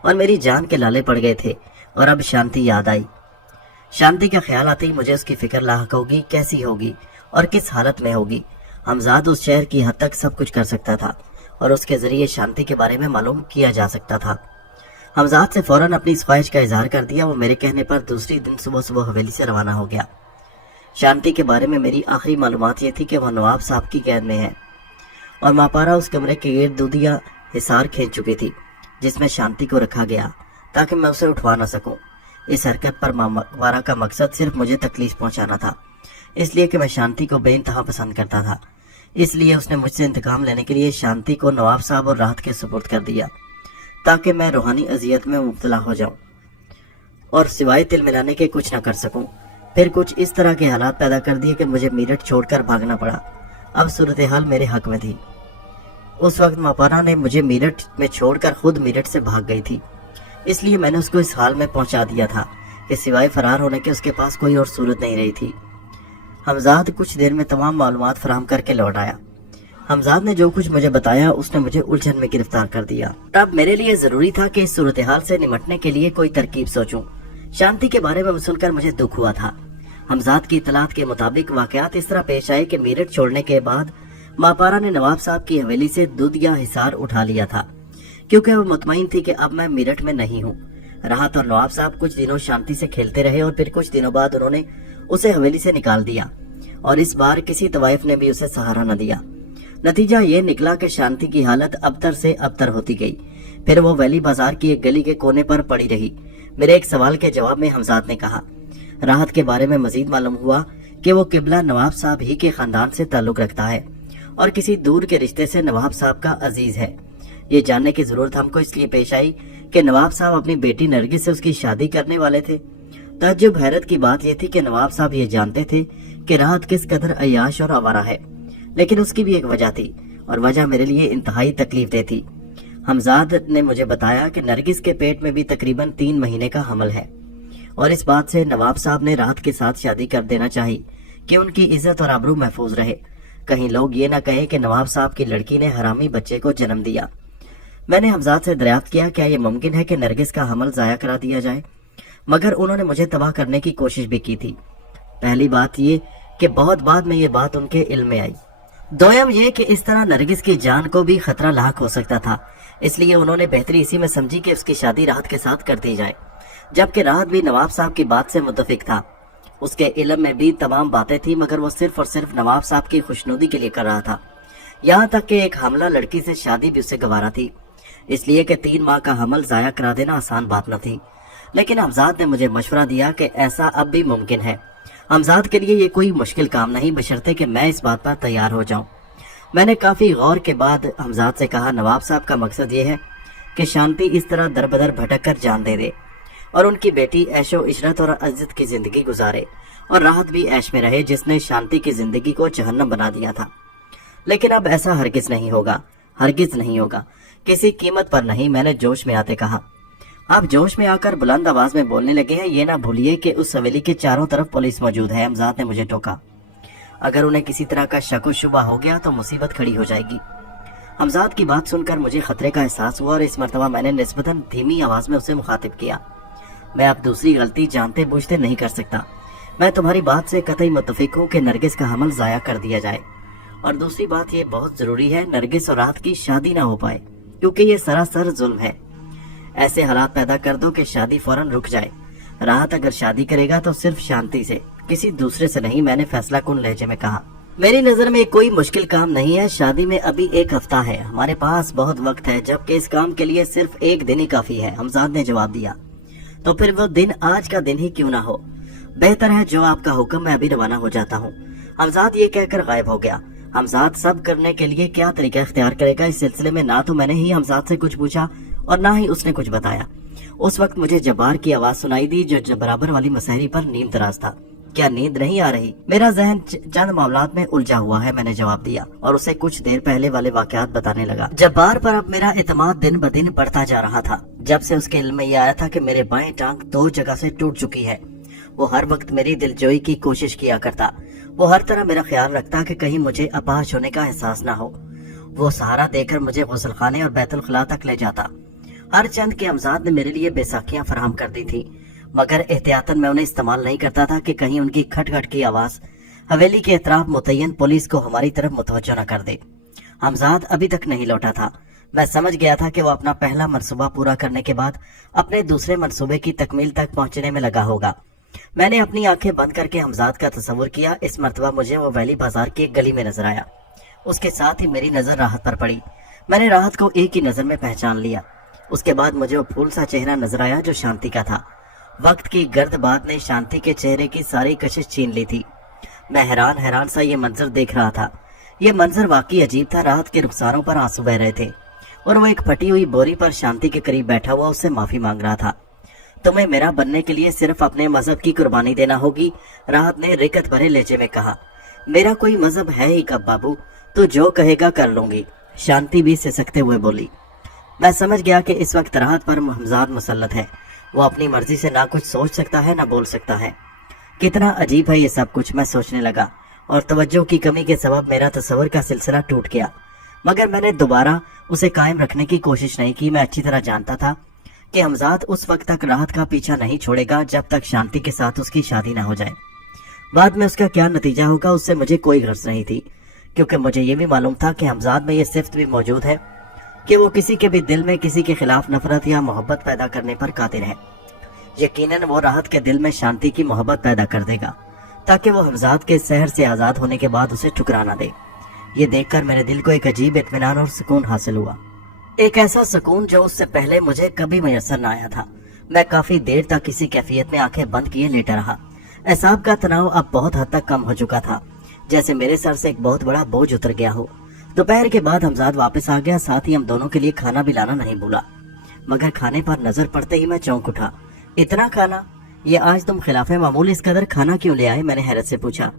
اور میری جان کے لالے پڑ گئے تھے۔ اور اب شانتی یاد آئی۔ شانتی کا خیال آتے ہی مجھے اس کی فکر لاحق ہوگی، کیسی ہوگی اور کس حالت میں ہوگی۔ حمزاد اس شہر کی حد تک سب کچھ کر سکتا تھا اور اس کے ذریعے شانتی کے بارے میں معلوم کیا جا سکتا تھا۔ حمزاد سے فوراً اپنی اس خواہش کا اظہار کر دیا۔ وہ میرے کہنے پر دوسری دن صبح حویلی سے روانہ ہو گیا۔ شانتی کے بارے میں میری آخری معلومات یہ تھی کہ وہ نواب صاحب کی قید میں ہے اور ماپارا اس کمرے کے گرد دودیا حصار کھینچ چکی تھی جس میں شانتی کو رکھا گیا تاکہ میں اسے اٹھوا نہ سکوں۔ اس حرکت پر ماپارا کا مقصد صرف مجھے تکلیف پہنچانا تھا، اس لیے کہ میں شانتی کو بے انتہا پسند کرتا تھا۔ اس لیے اس نے مجھ سے انتقام لینے کے لیے شانتی کو نواب صاحب اور راحت کے سپرد کر دیا تاکہ میں روحانی اذیت میں مبتلا ہو جاؤں اور سوائے تل ملانے کے کچھ نہ کر سکوں۔ پھر کچھ اس طرح کے حالات پیدا کر دیے کہ مجھے میرٹھ چھوڑ کر بھاگنا پڑا۔ اب صورتحال میرے حق میں تھی۔ اس وقت ماپارا نے مجھے میرٹھ میں چھوڑ کر خود میرٹھ سے بھاگ گئی تھی، اس لیے میں نے اس کو اس حال میں پہنچا دیا تھا کہ سوائے فرار ہونے کے اس کے پاس کوئی اور صورت نہیں رہی تھی۔ حمزاد کچھ دیر میں تمام معلومات فراہم کر کے لوٹ آیا۔ حمزاد نے جو کچھ مجھے بتایا اس نے مجھے الجھن میں گرفتار کر دیا۔ اب میرے لیے ضروری تھا کہ اس صورتحال سے نمٹنے کے لیے کوئی ترکیب سوچوں۔ شانتی کے بارے میں سن کر مجھے دکھ ہوا تھا۔ حمزاد کی اطلاعات کے مطابق واقعات اس طرح پیش آئے کہ میرٹھ چھوڑنے کے بعد ماپارا نے نواب صاحب کی حویلی سے دودیا حصار اٹھا لیا تھا، کیونکہ وہ مطمئن تھی کہ اب میں میرٹھ میں نہیں ہوں۔ راحت اور نواب صاحب کچھ دنوں شانتی سے کھیلتے رہے اور پھر کچھ دنوں بعد انہوں نے اسے حویلی سے نکال دیا اور اس بار کسی طوائف نے بھی اسے سہارا نہ دیا۔ نتیجہ یہ نکلا کہ شانتی کی حالت ابتر سے ابتر ہوتی گئی۔ پھر وہ ویلی بازار کی ایک گلی کے کونے پر پڑی رہی۔ میرے ایک سوال کے جواب میں حمزاد نے کہا۔ راحت کے بارے میں مزید معلوم ہوا کہ وہ قبلہ نواب صاحب ہی کے خاندان سے تعلق رکھتا ہے اور کسی دور کے رشتے سے نواب صاحب کا عزیز ہے۔ یہ جاننے کی ضرورت ہم کو اس لیے پیش آئی کہ نواب صاحب اپنی بیٹی نرگس سے اس کی شادی کرنے والے تھے۔ تعجب حیرت کی بات یہ تھی کہ نواب صاحب یہ جانتے تھے کہ راحت کس قدر عیاش اور آوارہ ہے، لیکن اس کی بھی ایک وجہ تھی اور وجہ میرے لیے انتہائی تکلیف دہ تھی۔ حمزاد نے مجھے بتایا کہ نرگس کے پیٹ میں بھی تقریباً 3 مہینے کا حمل ہے اور اس بات سے نواب صاحب نے راحت کے ساتھ شادی کر دینا چاہی کہ ان کی عزت اور آبرو محفوظ رہے، کہیں لوگ یہ نہ کہیں کہ نواب صاحب کی لڑکی نے حرامی بچے کو جنم دیا۔ میں نے حمزاد سے دریافت کیا کیا یہ ممکن ہے کہ نرگس کا حمل ضائع کرا دیا جائے، مگر انہوں نے مجھے تباہ کرنے کی کوشش بھی کی تھی۔ پہلی بات یہ کہ بہت بعد میں یہ بات ان کے علم میں آئی، دویم یہ کہ اس طرح نرگس کی جان کو بھی خطرہ لاحق ہو سکتا تھا، اس لیے انہوں نے بہتری اسی میں سمجھی کہ اس کی شادی راحت کے ساتھ کر دی جائے، جبکہ راحت بھی نواب صاحب کی بات سے متفق تھا۔ اس کے علم میں بھی تمام باتیں تھیں، مگر وہ صرف اور صرف نواب صاحب کی خوشنودی کے لیے کر رہا تھا۔ यहाँ तक कि एक हामला लड़की से शादी भी उसे गवारा थी, इसलिए कि 3 माह का हमल जाया करा देना आसान बात न थी। लेकिन हमजाद ने मुझे मशवरा दिया कि ऐसा अब भी मुमकिन है। हमजाद के लिए ये कोई मुश्किल काम नहीं, बशर्ते कि मैं इस बात पर तैयार हो जाऊं। मैंने काफी गौर के बाद हमजाद से कहा, नवाब साहब का मकसद ये है कि शांति इस तरह दर बदर भटक कर जान दे दे और उनकी बेटी ऐशो इशरत और इज्जत की जिंदगी गुजारे और राहत भी ऐश में रहे, जिसने शांति की जिंदगी को जहन्नम बना दिया था। लेकिन अब ऐसा हरगिज नहीं होगा, हरगिज नहीं होगा, किसी कीमत पर नहीं। मैंने जोश में आते कहा। आप जोश में आकर बुलंद आवाज में बोलने लगे हैं, ये ना भूलिए कि उस हवेली के चारों तरफ पुलिस मौजूद है। हमजाद ने मुझे टोका। अगर उन्हें किसी तरह का शक व शुबा हो गया तो मुसीबत खड़ी हो जाएगी। हमजाद की बात सुनकर मुझे खतरे का एहसास हुआ और इस मर्तबा मैंने निस्बतन धीमी आवाज में उसे मुखातिब किया। मैं अब दूसरी गलती जानते बूझते नहीं कर सकता। मैं तुम्हारी बात से कतई मुत्तफिक हूँ कि नरगिस का हमल जाया कर दिया जाए, और दूसरी बात ये बहुत जरूरी है, नरगिस और राहत की शादी ना हो पाए, क्योंकि ये सरासर जुल्म है। ऐसे हालात पैदा कर दो कि शादी फौरन रुक जाए। राहत अगर शादी करेगा तो सिर्फ शांति से, किसी दूसरे से नहीं। मैंने फैसला कुन लहजे में कहा। मेरी नजर में कोई मुश्किल काम नहीं है। शादी में अभी 1 हफ्ता है, हमारे पास बहुत वक्त है, जबकि इस काम के लिए सिर्फ 1 दिन ही काफी है। हमजाद ने जवाब दिया। तो फिर वो दिन आज का दिन ही क्यों ना हो। बेहतर है, जो आपका हुक्म, मैं अभी रवाना हो जाता हूँ। हमजाद ये कहकर गायब हो गया। हमजाद सब करने के लिए क्या तरीका इख्तियार करेगा, इस सिलसिले में ना तो मैंने ही हमजाद से कुछ पूछा और ना ही उसने कुछ बताया। उस वक्त मुझे जब्बार की आवाज सुनाई दी, जो बराबर वाली मसहरी पर नींद दराज था। क्या नींद नहीं आ रही? मेरा जहन चंद मामलात में उलझा हुआ है, मैंने जवाब दिया और उसे कुछ देर पहले वाले वाकयात बताने लगा। जब्बार पर अब मेरा एतमाद दिन ब दिन बढ़ता जा रहा था। जब से उसके इल्म में यह आया था कि मेरे बाएं टांग 2 जगह से टूट चुकी है, वो हर वक्त मेरी दिलजोई की कोशिश किया करता। वो हर तरह मेरा ख्याल रखता कि कहीं मुझे अपाहज होने का एहसास ना हो। वो सहारा देकर मुझे गुस्लखाने और बैतुल खला तक ले जाता। हर चंद के हमजाद ने मेरे लिए बैसाखियां फराहम कर दी थी, मगर एहतियातन मैं उन्हें इस्तेमाल नहीं करता था कि कहीं उनकी खटखट की आवाज हवेली के अतराफ मुतय्यन पुलिस को हमारी तरफ मुतवज्जो न कर दे। हमजाद अभी तक नहीं लौटा था। मैं समझ गया था कि वो अपना पहला मंसूबा पूरा करने के बाद अपने दूसरे मंसूबे की तकमील तक पहुंचने में लगा होगा। मैंने अपनी आंखें बंद करके हमजाद का तस्वुर किया। इस मर्तबा मुझे वो वैली बाजार की एक गली में नजर आया। उसके साथ ही मेरी नजर राहत पर पड़ी। मैंने राहत को एक ही नजर में पहचान लिया। उसके बाद मुझे वो फूल सा चेहरा नजर आया जो शांति का था। वक्त की गर्द बात ने शांति के चेहरे की सारी कशिश छीन ली थी। मैं हैरान सा ये मंजर देख रहा था। ये मंजर वाकई अजीब था। राहत के रुखसारों पर आंसू बह रहे थे और वो एक फटी हुई बोरी पर शांति के करीब बैठा हुआ उससे माफी मांग रहा था। तुम्हें मेरा बनने के लिए सिर्फ अपने मजहब की कुर्बानी देना होगी, राहत ने रिकत भरे लहजे में कहा। मेरा कोई मजहब है ही कब बाबू, तू जो कहेगा कर लूंगी, शांति भी सिसकते हुए बोली। मैं समझ गया कि इस वक्त राहत पर हमजाद मुसल्लत है। वो अपनी मर्जी से ना कुछ सोच सकता है ना बोल सकता है। कितना अजीब है ये सब कुछ, मैं सोचने लगा, और तवज्जो की कमी के सबब मेरा तस्वर का सिलसिला टूट गया। मगर मैंने दोबारा उसे कायम रखने की कोशिश नहीं की। मैं अच्छी तरह जानता था कि हमजाद उस वक्त तक राहत का पीछा नहीं छोड़ेगा जब तक शांति के साथ उसकी शादी ना हो जाए। बाद में उसका क्या नतीजा होगा उससे मुझे कोई गर्ज नहीं थी, क्योंकि मुझे ये भी मालूम था कि हमजाद में ये सिफ्त भी मौजूद है कि वो किसी के भी दिल में किसी के खिलाफ नफरत या मोहब्बत पैदा करने पर कादिर है। यकीनन वो राहत के दिल में शांति की मोहब्बत पैदा कर देगा ताकि वो हमजाद के सहर से आजाद होने के बाद उसे ठुकरा ना दे। ये देखकर मेरे दिल को एक अजीब इत्मीनान और सुकून हासिल हुआ, एक ऐसा सुकून जो उससे पहले मुझे कभी मयसर न आया था। मैं काफी देर तक किसी कैफियत में आंखें बंद किए लेटा रहा। एहसाब का तनाव अब बहुत हद तक कम हो चुका था, जैसे मेरे सर से एक बहुत बड़ा बोझ उतर गया हो। दोपहर के बाद हमजाद वापस आ गया, साथ ही हम दोनों के लिए खाना भी लाना नहीं भूला। मगर खाने पर नजर पड़ते ही मैं चौंक उठा। इतना खाना? ये आज तुम खिलाफे मामूल इस कदर खाना क्यों ले आए? मैंने हैरत से पूछा।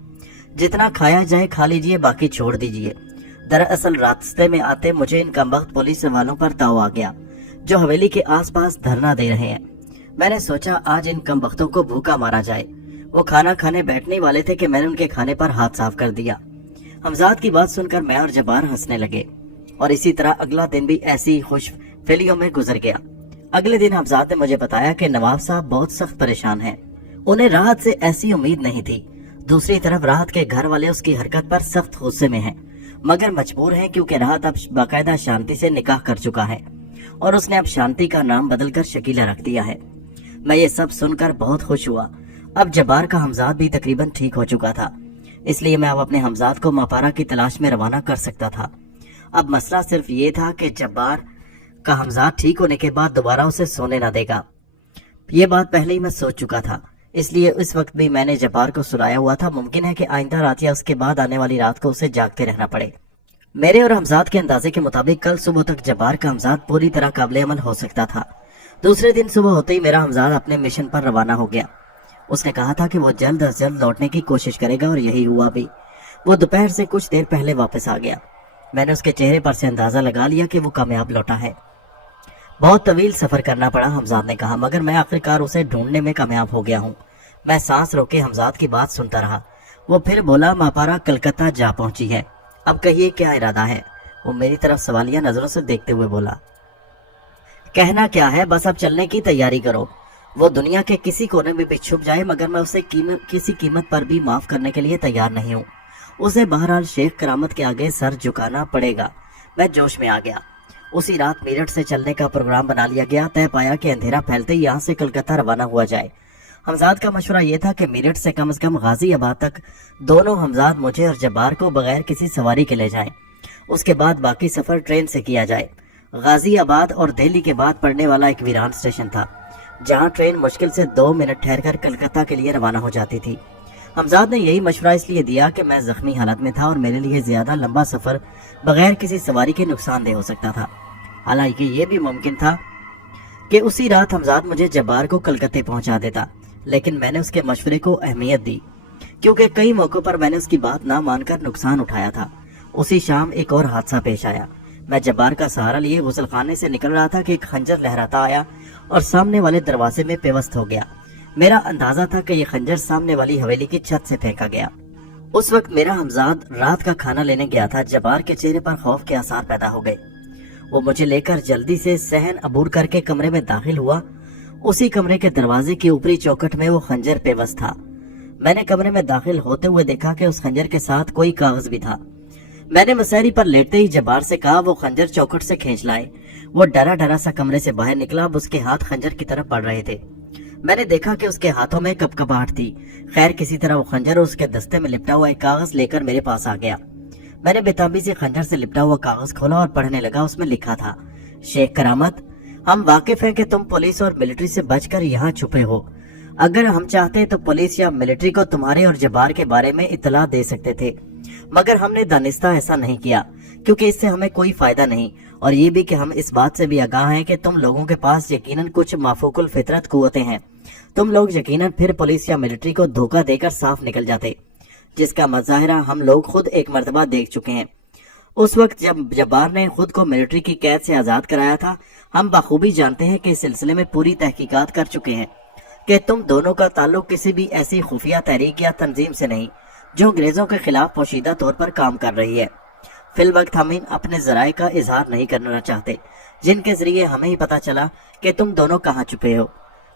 जितना खाया जाए खा लीजिए, बाकी छोड़ दीजिए। दरअसल रास्ते में आते मुझे इन कमबख्त पुलिस वालों पर ताव आ गया जो हवेली के आसपास धरना दे रहे हैं। मैंने सोचा आज इन कमबख्तों को भूखा मारा जाए। वो खाना खाने बैठने वाले थे कि मैंने उनके खाने पर हाथ साफ कर दिया। हमजाद की बात सुनकर मैं और जब्बार हंसने लगे और इसी तरह अगला दिन भी ऐसी खुश फैलियों में गुजर गया। अगले दिन हमजाद ने मुझे बताया कि नवाब साहब बहुत सख्त परेशान हैं। उन्हें राहत से ऐसी उम्मीद नहीं थी। दूसरी तरफ राहत के घर वाले उसकी हरकत पर सख्त गुस्से में हैं, मगर मजबूर हैं क्योंकि राहत अब बाकायदा शांति से निकाह कर चुका है और उसने अब शांति का नाम बदलकर शकीला रख दिया है। मैं ये सब सुनकर बहुत खुश हुआ। अब जब्बार का हमजाद भी तकरीबन ठीक हो चुका था, इसलिए मैं अब अपने हमजाद को मापारा की तलाश में रवाना कर सकता था। اب مسئلہ صرف یہ تھا کہ جبار کا حمزاد ٹھیک ہونے کے بعد دوبارہ اسے سونے نہ دے گا۔ یہ بات پہلے ہی میں سوچ چکا تھا، اس لیے اس وقت بھی میں نے جبار کو سلایا ہوا تھا۔ ممکن ہے کہ آئندہ رات یا اس کے بعد آنے والی رات کو اسے جاگتے رہنا پڑے۔ میرے اور حمزاد کے اندازے کے مطابق کل صبح تک جبار کا حمزاد پوری طرح قابل عمل ہو سکتا تھا۔ دوسرے دن صبح ہوتے ہی میرا حمزاد اپنے مشن پر روانہ ہو گیا۔ اس نے کہا تھا کہ وہ جلد از جلد لوٹنے کی کوشش کرے گا، اور یہی ہوا بھی۔ وہ دوپہر سے کچھ دیر پہلے واپس آ گیا۔ میں نے اس کے چہرے پر سے اندازہ لگا لیا کہ وہ کامیاب لوٹا ہے۔ بہت طویل سفر کرنا پڑا، حمزاد نے کہا، مگر میں آخرکار اسے ڈھونڈنے میں کامیاب ہو گیا ہوں۔ میں سانس روکے حمزاد کی بات سنتا رہا۔ وہ پھر بولا، ماپارا کلکتہ جا پہنچی ہے، اب کہیے کیا ارادہ ہے؟ وہ میری طرف سوالیہ نظروں سے دیکھتے ہوئے بولا، کہنا کیا ہے، بس اب چلنے کی تیاری کرو۔ وہ دنیا کے کسی کونے میں بھی چھپ جائے مگر میں اسے کسی قیمت پر بھی معاف کرنے کے لیے تیار نہیں ہوں۔ اسے بہرحال شیخ کرامت کے آگے سر جھکانا پڑے گا۔ میں جوش میں آ گیا۔ اسی رات میرٹھ سے چلنے کا پروگرام بنا لیا گیا۔ طے پایا کہ اندھیرا پھیلتے ہی یہاں سے کلکتہ روانہ ہوا جائے۔ حمزاد کا مشورہ یہ تھا کہ میرٹھ سے کم از کم غازی آباد تک دونوں حمزاد مجھے اور جبار کو بغیر کسی سواری کے لے جائیں۔ اس کے بعد باقی سفر ٹرین سے کیا جائے۔ غازی آباد اور دہلی کے بعد پڑنے والا ایک ویران اسٹیشن تھا، جہاں ٹرین مشکل سے 2 منٹ ٹھہر کر کلکتہ کے لیے روانہ ہو جاتی تھی۔ حمزاد نے یہی مشورہ اس لیے دیا کہ میں زخمی حالت میں تھا اور میرے لیے زیادہ لمبا سفر بغیر کسی سواری کے نقصان دہ ہو سکتا تھا۔ حالانکہ یہ بھی ممکن تھا کہ اسی رات حمزاد مجھے جبار کو کلکتہ پہنچا دیتا، لیکن میں نے اس کے مشورے کو اہمیت دی، کیونکہ کئی موقعوں پر میں نے اس کی بات نہ مان کر نقصان اٹھایا تھا۔ اسی شام ایک اور حادثہ پیش آیا۔ میں جبار کا سہارا لیے غسل خانے سے نکل رہا تھا کہ ایک خنجر لہراتا آیا اور سامنے والے دروازے میں پیوست ہو گیا۔ میرا اندازہ تھا کہ یہ خنجر سامنے والی حویلی کی چھت سے پھینکا گیا۔ اس وقت میرا حمزاد رات کا کھانا لینے گیا تھا۔ جبار کے چہرے پر خوف کے آثار پیدا ہو گئے۔ وہ مجھے لے کر جلدی سے صحن عبور کر کے کمرے میں داخل ہوا۔ اسی کمرے کے دروازے کی اوپری چوکھٹ میں وہ خنجر پیوست تھا۔ میں نے کمرے میں داخل ہوتے ہوئے دیکھا کہ اس خنجر کے ساتھ کوئی کاغذ بھی تھا۔ میں نے مسہری پر لیٹتے ہی جبار سے کہا وہ خنجر چوکھٹ سے کھینچ لائے۔ وہ ڈرا ڈرا سا کمرے سے باہر نکلا۔ اب اس کے ہاتھ خنجر کی طرف بڑھ رہے تھے۔ میں نے دیکھا کہ اس کے ہاتھوں میں کپکپاہٹ تھی۔ خیر کسی طرح وہ خنجر اور اس کے دستے میں لپٹا ہوا ایک کاغذ لے کر میرے پاس آ گیا۔ میں نے بےتابی سے خنجر سے لپٹا ہوا کاغذ کھولا اور پڑھنے لگا۔ اس میں لکھا تھا، شیخ کرامت، ہم واقف ہیں کہ تم پولیس اور ملٹری سے بچ کر یہاں چھپے ہو۔ اگر ہم چاہتے تو پولیس یا ملٹری کو تمہارے اور جبار کے بارے میں اطلاع دے سکتے تھے، مگر ہم نے دانستہ ایسا نہیں کیا، کیونکہ اس سے ہمیں کوئی فائدہ نہیں، اور یہ بھی کہ ہم اس بات سے بھی آگاہ ہیں کہ تم لوگوں کے پاس یقیناً کچھ مافوق الفطرت قوتیں ہیں۔ تم لوگ یقیناً پھر پولیس یا ملٹری کو دھوکہ دے کر صاف نکل جاتے، جس کا مظاہرہ ہم لوگ خود ایک مرتبہ دیکھ چکے ہیں۔ اس وقت جب جبار نے خود کو ملٹری کی قید سے آزاد کرایا تھا، ہم بخوبی جانتے ہیں کہ اس سلسلے میں پوری تحقیقات کر چکے ہیں کہ تم دونوں کا تعلق کسی بھی ایسی خفیہ تحریک یا تنظیم سے نہیں جو انگریزوں کے خلاف پوشیدہ طور پر کام کر رہی ہے۔ فی الوقت ہم اپنے ذرائع کا اظہار نہیں کرنا چاہتے، جن کے ذریعے ہمیں ہی پتہ چلا کہ تم دونوں کہاں چھپے ہو۔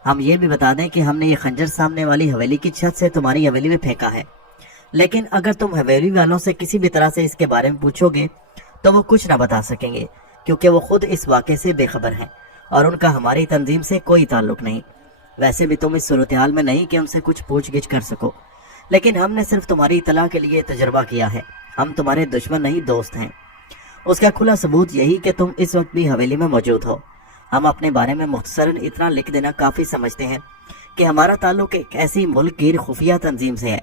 ہم یہ بھی بتا دیں کہ ہم نے یہ خنجر سامنے والی حویلی کی چھت سے تمہاری حویلی میں پھینکا ہے، لیکن اگر تم حویلی والوں سے کسی بھی طرح سے اس کے بارے میں پوچھو گے تو وہ کچھ نہ بتا سکیں گے، کیونکہ وہ خود اس واقعے سے بے خبر ہیں اور ان کا ہماری تنظیم سے کوئی تعلق نہیں۔ ویسے بھی تم اس صورتحال میں نہیں کہ ہم سے کچھ پوچھ گچھ کر سکو، لیکن ہم نے صرف تمہاری اطلاع کے لیے تجربہ کیا ہے۔ ہم تمہارے دشمن نہیں، دوست ہیں۔ اس کا کھلا ثبوت یہی کہ تم اس وقت بھی حویلی میں موجود ہو۔ ہم اپنے بارے میں مختصراً اتنا لکھ دینا کافی سمجھتے ہیں کہ ہمارا تعلق ایک ایسی ملک گیر خفیہ تنظیم سے ہے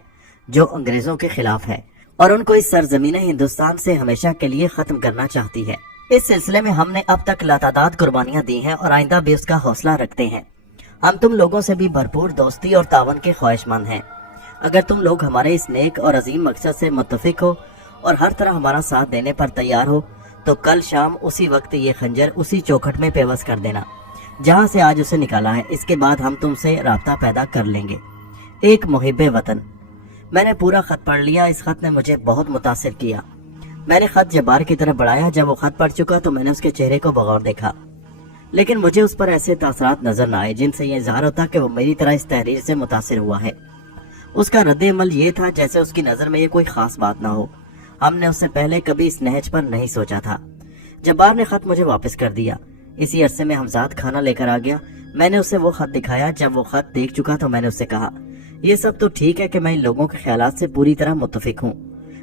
جو انگریزوں کے خلاف ہے اور ان کو اس سرزمین ہندوستان سے ہمیشہ کے لیے ختم کرنا چاہتی ہے۔ اس سلسلے میں ہم نے اب تک لاتعداد قربانیاں دی ہیں اور آئندہ بھی اس کا حوصلہ رکھتے ہیں۔ ہم تم لوگوں سے بھی بھرپور دوستی اور تعاون کے خواہش مند ہیں۔ اگر تم لوگ ہمارے اس نیک اور عظیم مقصد سے متفق ہو اور ہر طرح ہمارا ساتھ دینے پر تیار ہو تو کل شام اسی وقت یہ خنجر اسی چوکھٹ میں پیوست کر دینا جہاں سے آج اسے نکالا ہے۔ اس کے بعد ہم تم سے رابطہ پیدا کر لیں گے۔ ایک محب وطن۔ میں نے پورا خط پڑھ لیا۔ اس خط نے مجھے بہت متاثر کیا۔ میں نے خط جبار کی طرف بڑھایا۔ جب وہ خط پڑھ چکا تو میں نے اس کے چہرے کو بغور دیکھا، لیکن مجھے اس پر ایسے تاثرات نظر نہ آئے جن سے یہ اظہار ہوتا کہ وہ میری طرح اس تحریر سے متاثر ہوا ہے۔ اس کا رد عمل یہ تھا جیسے اس کی نظر میں یہ کوئی خاص بات نہ ہو۔ ہم نے اس سے پہلے کبھی اس نہج پر نہیں سوچا تھا۔ جبار نے خط مجھے واپس کر دیا۔ اسی عرصے میں حمزاد کھانا لے کر آ گیا۔ میں نے اسے وہ خط دکھایا۔ جب وہ خط دیکھ چکا تو میں نے اس سے کہا، یہ سب تو ٹھیک ہے کہ میں ان لوگوں کے خیالات سے پوری طرح متفق ہوں،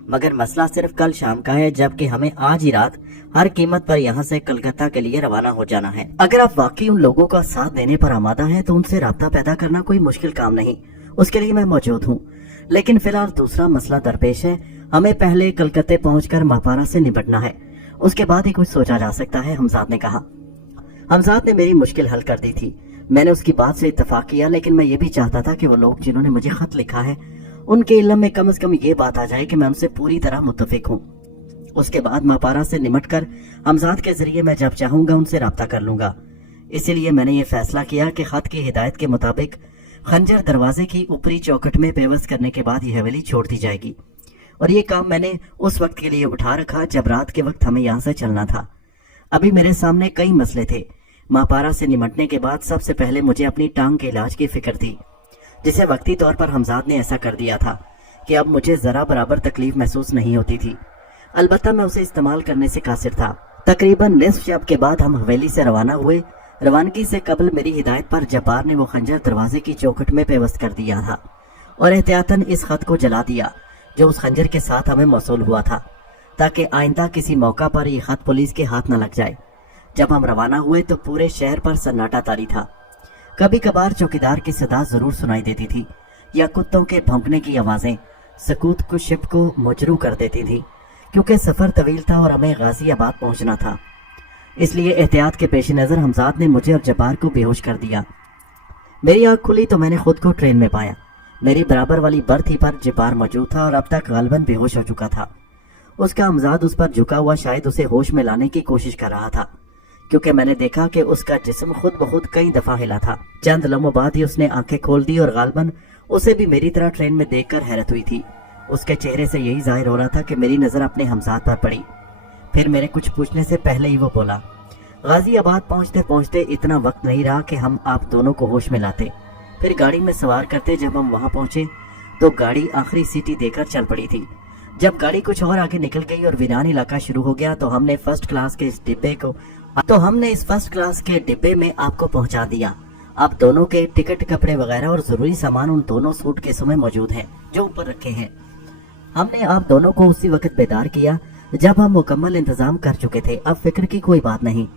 मगर मसला सिर्फ कल शाम का है, जबकि हमें आज ही रात हर कीमत पर यहाँ से कलकत्ता के लिए रवाना हो जाना है। अगर आप वाकई उन लोगों का साथ देने पर आमादा हैं तो उनसे राब्ता पैदा करना कोई मुश्किल काम नहीं, उसके लिए मैं मौजूद हूँ। लेकिन फिलहाल दूसरा मसला दरपेश है, हमें पहले कलकत्ते पहुंचकर मापारा से निपटना है, उसके बाद ही कुछ सोचा जा सकता है, हमजाद ने कहा। हमजाद ने मेरी मुश्किल हल कर दी थी। मैंने उसकी बात से इत्तेफाक किया, लेकिन मैं ये भी चाहता था कि वो लोग जिन्होंने मुझे खत लिखा है उनके इल्म में कम से कम ये बात आ जाए कि मैं उनसे पूरी तरह मुत्तफिक हूँ। उसके बाद मापारा से निमटकर हमजाद के जरिए मैं जब चाहूंगा उनसे राब्ता कर लूंगा। इसीलिए मैंने ये फैसला किया कि खत की हिदायत के मुताबिक खंजर दरवाजे की ऊपरी चौखट में पेवस्त करने के बाद ये हवेली छोड़ दी जाएगी। और ये काम मैंने उस वक्त के लिए उठा रखा जब रात के वक्त हमें यहाँ से चलना था। अभी मेरे सामने कई मसले थे। मापारा से निमटने के बाद सबसे पहले मुझे अपनी टांग के इलाज की फिक्र थी, जिसे वक्ती तौर पर हमजाद ने ऐसा कर दिया था कि अब मुझे जरा बराबर तकलीफ महसूस नहीं होती थी। अलबत्ता मैं उसे इस्तेमाल करने से कासिर था। तकरीबन निस्फ शब के बाद हम हवेली से रवाना हुए। रवानगी से कबल मेरी हिदायत पर जब्बार ने वो खंजर दरवाजे की चौखट में पेवस्त कर दिया था और एहतियातन इस खत को जला दिया जो उस खंजर के साथ हमें मौसूल हुआ था, ताकि आइंदा किसी मौका पर यह खत पुलिस के हाथ न लग जाए। जब हम रवाना हुए तो पूरे शहर पर सन्नाटा तारी था। कभी कभार चौकीदार की सदा जरूर सुनाई देती थी या कुत्तों के भौंकने की आवाजें सकूत को शिप को मुजरू कर देती थी, क्योंकि सफर तवील था और हमें गाजियाबाद पहुंचना था। इसलिए एहतियात के पेश नजर हमजाद ने मुझे और जब्बार को बेहोश कर दिया। मेरी आंख खुली तो मैंने खुद को ट्रेन में पाया। मेरी बराबर वाली बर्थ ही पर जब्बार मौजूद था और अब तक गालबन बेहोश हो चुका था। उसका हमजाद उस पर झुका हुआ शायद उसे होश में लाने की कोशिश कर रहा था, क्योंकि मैंने देखा कि उसका जिस्म खुद ब खुद कई दफा हिला था। चंद लम्हों बाद ही उसने आंखें खोल दी और गालबन उसे भी मेरी तरह ट्रेन में देखकर हैरत हुई थी। उसके चेहरे से यही जाहिर हो रहा था कि मेरी नजर अपने हमजाद पर पड़ी। फिर मेरे कुछ पूछने से पहले ही वो बोला, गाजियाबाद पहुंचते पहुंचते इतना वक्त नहीं रहा कि हम आप दोनों को होश में लाते, फिर गाड़ी में सवार करते। जब हम वहां पहुंचे तो गाड़ी आखिरी सीटी देकर चल पड़ी थी। जब गाड़ी कुछ और आगे निकल गई और वीरान इलाका शुरू हो गया तो हमने इस फर्स्ट क्लास के डिब्बे में आपको पहुंचा दिया। आप दोनों के टिकट, कपड़े वगैरह और जरूरी सामान उन दोनों सूटकेसों में मौजूद हैं जो ऊपर रखे हैं। हमने आप दोनों को उसी वक्त बेदार किया जब हम मुकम्मल इंतजाम कर चुके थे। अब फिक्र की कोई बात नहीं।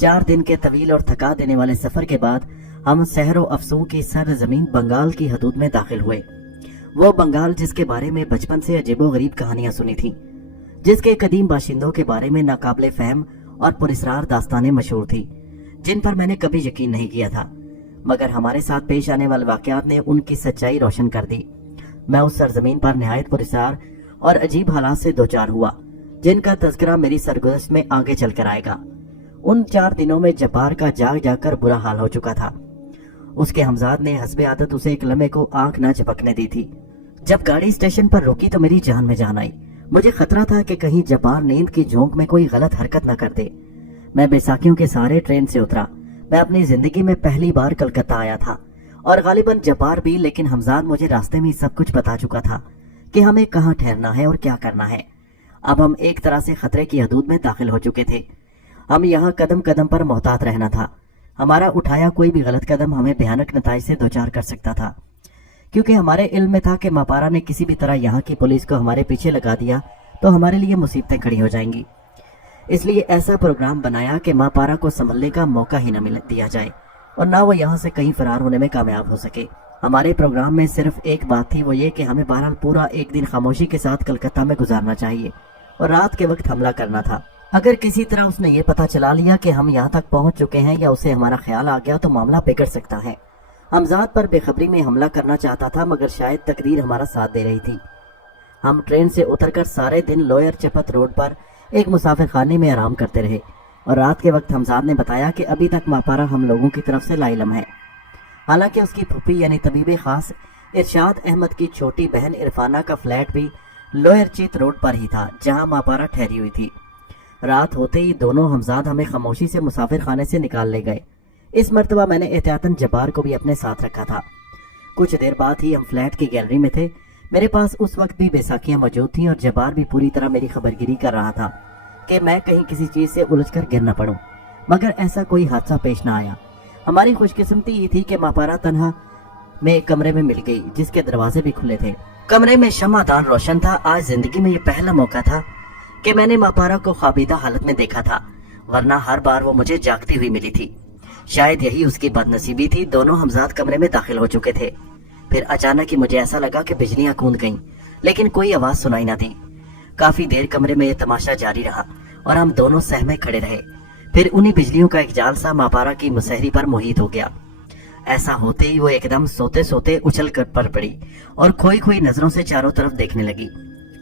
4 दिन के तवील और थका देने वाले सफर के बाद हम सहरो अफसों की सरजमीन बंगाल की हदूद में दाखिल हुए। वो बंगाल जिसके बारे में बचपन से अजीबो गरीब कहानियां सुनी थी, जिसके कदीम बाशिंदों के बारे में नाकाबिले फहम और पुरस्रार दास्तानें मशहूर थी, जिन पर मैंने कभी यकीन नहीं किया था। मगर हमारे साथ पेश आने वाले वाकयात ने उनकी सच्चाई रोशन कर दी। मैं उस सरजमीन पर निहायत पुरस्रार और अजीब हालात से दो चार हुआ, जिनका तज़किरा मेरी सरगुज़श्त में आगे चलकर आएगा। उन 4 दिनों में जब्बार का जाग जाकर बुरा हाल हो चुका था। उसके हमजाद ने हस्बे आदत उसे एक लम्हे को आंख न झपकने दी थी। जब गाड़ी स्टेशन पर रुकी तो मेरी जान में जान आई। मुझे खतरा था कि कहीं जब्बार नींद की झोंक में कोई गलत हरकत न कर दे। मैं बैसाखियों के सहारे ट्रेन से उतरा। मैं अपनी जिंदगी में पहली बार कलकत्ता आया था और गालिबन जब्बार भी, लेकिन हमजाद मुझे रास्ते में सब कुछ बता चुका था कि हमें कहाँ ठहरना है और क्या करना है। अब हम एक तरह से खतरे की हदूद में दाखिल हो चुके थे। हम यहाँ कदम कदम पर मोहतात रहना था। हमारा उठाया कोई भी गलत कदम हमें भयानक नताइज से दो चार कर सकता था, क्योंकि हमारे इल्म में था कि मापारा ने किसी भी तरह यहाँ की पुलिस को हमारे पीछे लगा दिया तो हमारे लिए मुसीबतें खड़ी हो जाएंगी। इसलिए ऐसा प्रोग्राम बनाया कि मापारा को संभलने का मौका ही न मिल दिया जाए और ना वो यहाँ से कहीं फरार होने में कामयाब हो सके। हमारे प्रोग्राम में सिर्फ एक बात थी, वो ये कि हमें बहरहाल पूरा एक दिन खामोशी के साथ कलकत्ता में गुजारना चाहिए और रात के वक्त हमला करना था। अगर किसी तरह उसने ये पता चला लिया कि हम यहाँ तक पहुँच चुके हैं या उसे हमारा ख्याल आ गया तो मामला बिगड़ सकता है। हमजाद पर बेखबरी में हमला करना चाहता था, मगर शायद तकदीर हमारा साथ दे रही थी। हम ट्रेन से उतरकर सारे दिन लोयर चपत रोड पर एक मुसाफिर खाने में आराम करते रहे और रात के वक्त हमजाद ने बताया कि अभी तक मापारा हम लोगों की तरफ से लाइलम है। हालांकि उसकी फूफी यानी तबीबे खास इरशाद अहमद की छोटी बहन इरफाना का फ्लैट भी लोयर चीत रोड पर ही था, जहां मापारा ठहरी हुई थी। रात होते ही दोनों हमजाद हमें खामोशी से मुसाफिर खाने से निकाल ले गए। इस मर्तबा मैंने एहतियातन जब्बार को भी अपने साथ रखा था। कुछ देर बाद ही हम फ्लैट की गैलरी में थे। मेरे पास उस वक्त भी बैसाखियां मौजूद थीं और जब्बार भी पूरी तरह मेरी खबरगिरी कर रहा था कि मैं कहीं किसी चीज से उलझकर गिर न पड़ूं, मगर ऐसा कोई हादसा पेश न आया। हमारी खुशकिस्मती ये थी कि मापारा तन्हा में एक कमरे में मिल गई, जिसके दरवाजे भी खुले थे। कमरे में शमादान रोशन था। आज जिंदगी में ये पहला मौका था कि मैंने मापारा को ख्वाबीदा हालत में देखा था, वरना हर बार वो मुझे जागती हुई मिली थी। शायद यही उसकी बदनसीबी थी। दोनों हमजाद कमरे में दाखिल हो चुके थे। फिर अचानक ही मुझे ऐसा लगा कि बिजलियां कूद गईं, लेकिन कोई आवाज सुनाई न दी। काफी देर कमरे में ये तमाशा जारी रहा और हम दोनों सहमे खड़े रहे। फिर उन्हीं बिजलियों का एक जाल सा मापारा की मुसहरी पर मोहित हो गया। ऐसा होते ही वो एकदम सोते सोते उछल कर पर पड़ी और खोई खोई नजरों से चारों तरफ देखने लगी।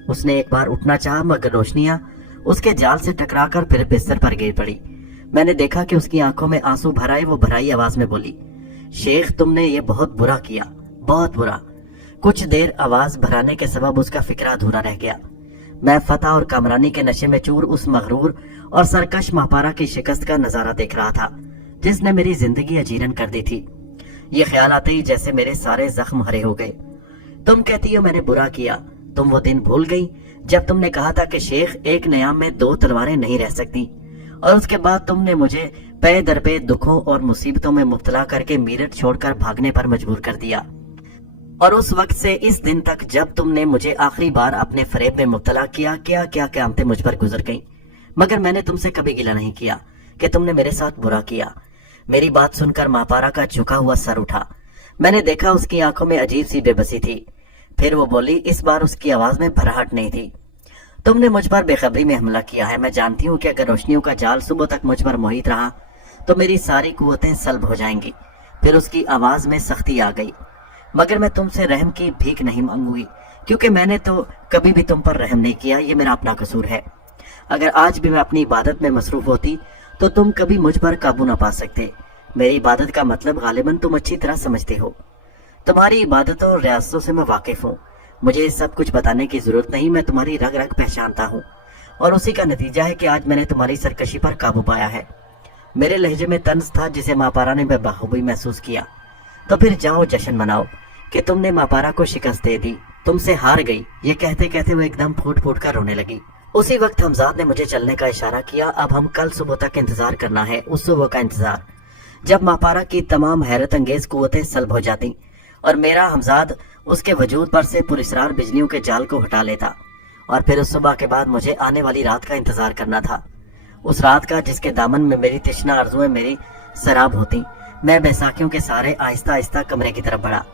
उसने एक बार उठना चाहा, मगर रोशनियां उसके जाल से टकराकर फिर बिस्तर पर गिर पड़ी। मैंने देखा कि उसकी आंखों में आंसू भर आए। वो भराई आवाज में बोली, शेख तुमने ये बहुत बुरा किया, बहुत बुरा। कुछ देर आवाज भराने के सबब उसका फिक्रा अधूरा रह गया। मैं फतह और कामरानी के नशे में चूर उस मगरूर और सरकश मापारा की शिकस्त का नजारा देख रहा था, जिसने मेरी जिंदगी अजीरन कर दी थी। ये ख्याल आते ही जैसे मेरे सारे जख्म हरे हो गए। तुम कहती हो मैंने बुरा किया। तुम वो दिन भूल गई जब तुमने कहा था कि शेख एक नयाम में दो तलवारें नहीं रह सकती, और उसके बाद तुमने मुझे पे दर पे दुखों और मुसीबतों में मुब्तला करके मीरठ छोड़कर भागने पर मजबूर कर दिया। और उस वक्त से इस दिन तक जब तुमने मुझे आखिरी बार अपने फरेब में मुब्तला किया, क्या क्या क़यामतें मुझ पर गुजर गईं। मगर मैंने तुमसे कभी गिला नहीं किया कि तुमने मेरे साथ बुरा किया। मेरी बात सुनकर मापारा का झुका हुआ सर उठा। मैंने देखा उसकी आंखों में अजीब सी बेबसी थी। फिर वो बोली, इस बार उसकी आवाज में भराहट नहीं थी। तुमने मुझ पर बेखबरी में हमला किया है। मैं जानती हूँ कि अगर रोशनियों का जाल सुबह तक मुझ पर मोहित रहा तो मेरी सारी कुव्वतें सल्ब हो जाएंगी। फिर उसकी आवाज में सख्ती आ गई, मगर मैं तुमसे रहम की भीख नहीं मांगूंगी, क्योंकि मैंने तो कभी भी तुम पर रहम नहीं किया। ये मेरा अपना कसूर है। अगर आज भी मैं अपनी इबादत में मसरूफ होती तो तुम कभी मुझ पर काबू न पा सकते। मेरी इबादत का मतलब गालिबन तुम अच्छी तरह समझते हो। तुम्हारी इबादतों और रियासतों से मैं वाकिफ हूँ। मुझे सब कुछ बताने की जरूरत नहीं। मैं तुम्हारी रग रग पहचानता हूँ, और उसी का नतीजा है कि आज मैंने तुम्हारी सरकशी पर काबू पाया है। मेरे लहजे में तंज था जिसे मापारा ने बखूबी महसूस किया। तो फिर जाओ जश्न मनाओ कि तुमने मापारा को शिकस्त दे दी, तुमसे हार गई। ये कहते कहते वो एकदम फूट फूट कर रोने लगी। उसी वक्त हमजाद ने मुझे चलने का इशारा किया। अब हम कल सुबह तक इंतजार करना है, उस सुबह का इंतजार जब मापारा की तमाम हैरत अंगेज कुव्वतें सल्ब हो जाती और मेरा हमजाद उसके वजूद पर से पुरस्रार बिजलियों के जाल को हटा लेता। और फिर उस सुबह के बाद मुझे आने वाली रात का इंतजार करना था, उस रात का जिसके दामन में मेरी तिश्ना आरज़ुएं मेरी शराब होती। मैं बैसाखियों के सारे आहिस्ता आहिस्ता कमरे की तरफ बढ़ा,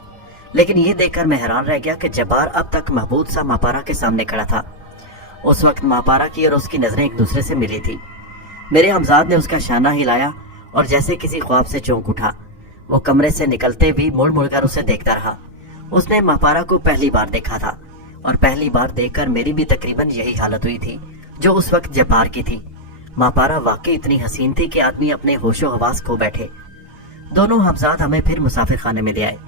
लेकिन ये देखकर मैं हैरान रह गया कि जब्बार अब तक महबूद सा मापारा के सामने खड़ा था। उस वक्त मापारा की और उसकी नजरें एक दूसरे से मिली थी। मेरे हमजाद ने उसका शाना हिलाया और जैसे किसी ख्वाब से चौंक उठा। वो कमरे से निकलते भी मुड़ मुड़ कर उसे देखता रहा। उसने मापारा को पहली बार देखा था, और पहली बार देखकर मेरी भी तकरीबन यही हालत हुई थी जो उस वक्त जब्बार की थी। मापारा वाकई इतनी हसीन थी कि आदमी अपने होशो हवास खो बैठे। दोनों हमजाद हमें फिर मुसाफिर खाने में ले आए।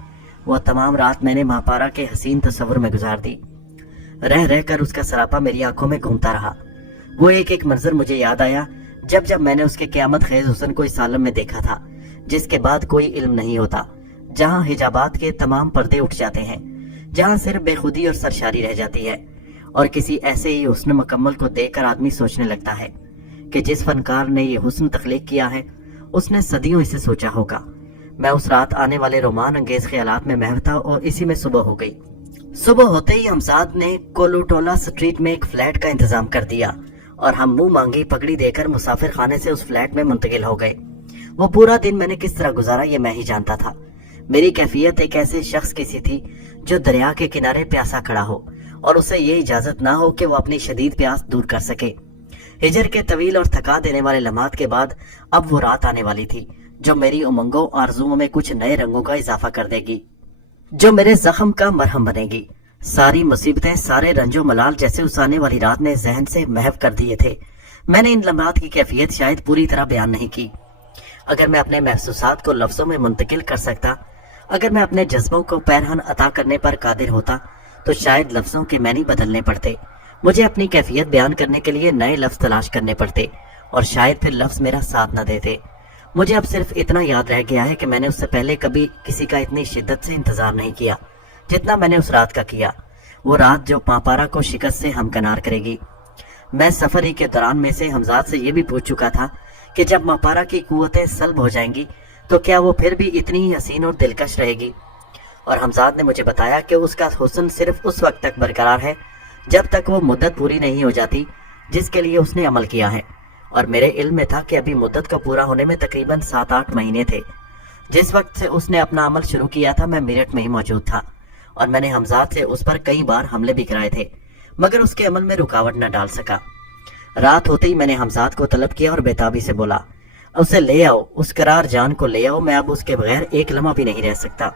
वह तमाम रात मैंने मापारा के हसीन तस्वुर में गुजार दी। रह रह कर उसका सरापा मेरी आंखों में घूमता रहा। वो एक एक मंजर मुझे याद आया जब जब मैंने उसके क़यामत खेज हुस्न को इस आलम में देखा था जिसके बाद कोई इल्म नहीं होता, जहां हिजाबात के तमाम पर्दे उठ जाते हैं, जहां सिर्फ बेखुदी और सरशारी रह जाती है। और किसी ऐसे ही हुस्न मुकम्मल को देखकर आदमी सोचने लगता है कि जिस फनकार ने ये हुस्न तख्लीक किया है उसने सदियों इसे सोचा होगा। मैं उस रात आने वाले रोमान अंगेज ख्यालात में महव था और इसी में सुबह हो गई। सुबह होते ही हमजाद ने कोलोटोला स्ट्रीट में एक फ्लैट का इंतजाम कर दिया और हम मुंह मांगी पगड़ी देकर मुसाफिर खाने से उस फ्लैट में मुंतकिल हो गए। वो पूरा दिन मैंने किस तरह गुजारा ये मैं ही जानता था। मेरी कैफियत एक ऐसे शख्स की सी थी जो दरिया के किनारे प्यासा खड़ा हो और उसे ये इजाजत ना हो कि वो अपनी शदीद प्यास दूर कर सके। हिजर के तवील और थका देने वाले लम्हात के बाद अब वो रात आने वाली थी जो मेरी उमंगों आरज़ुओं में कुछ नए रंगों का इजाफा कर देगी, जो मेरे जख्म का मरहम बनेगी। सारी मुसीबतें, सारे रंजो मलाल जैसे उस आने वाली रात ने जहन से महव कर दिए थे। मैंने इन लम्हात की कैफियत शायद पूरी तरह बयान नहीं की। अगर मैं अपने महसूसात को लफ्जों में मुंतकिल कर सकता, अगर मैं अपने जज्बों को पैरहन अता करने पर कादिर होता, तो शायद लफ्जों के मैनी बदलने पड़ते। मुझे अपनी कैफियत बयान करने के लिए नए लफ्ज तलाश करने पड़ते और शायद फिर लफ्ज मेरा साथ न देते। मुझे अब सिर्फ इतना याद रह गया है कि मैंने उससे पहले कभी किसी का इतनी शिद्दत से इंतजार नहीं किया जितना मैंने उस रात का किया। वो रात जो मापारा को शिकस्त से हमकनार करेगी। मैं सफर ही के दौरान में से हमजाद से ये भी पूछ चुका था कि जब मापारा की कुव्वतें सल्ब हो जाएंगी तो क्या वो फिर भी इतनी ही हसीन और दिलकश रहेगी। اور حمزاد نے مجھے بتایا کہ اس کا حسن صرف اس وقت تک برقرار ہے جب تک وہ مدت پوری نہیں ہو جاتی جس کے لیے اس نے عمل کیا ہے، اور میرے علم میں تھا کہ ابھی مدت کو پورا ہونے میں تقریباً 7-8 مہینے تھے۔ جس وقت سے اس نے اپنا عمل شروع کیا تھا میں میرٹھ میں ہی موجود تھا، اور میں نے حمزاد سے اس پر کئی بار حملے بھی کرائے تھے، مگر اس کے عمل میں رکاوٹ نہ ڈال سکا۔ رات ہوتے ہی میں نے حمزاد کو طلب کیا اور بےتابی سے بولا، اسے لے آؤ، اس قرار جان کو لے آؤ، میں اب اس کے بغیر ایک لمحہ بھی نہیں رہ سکتا۔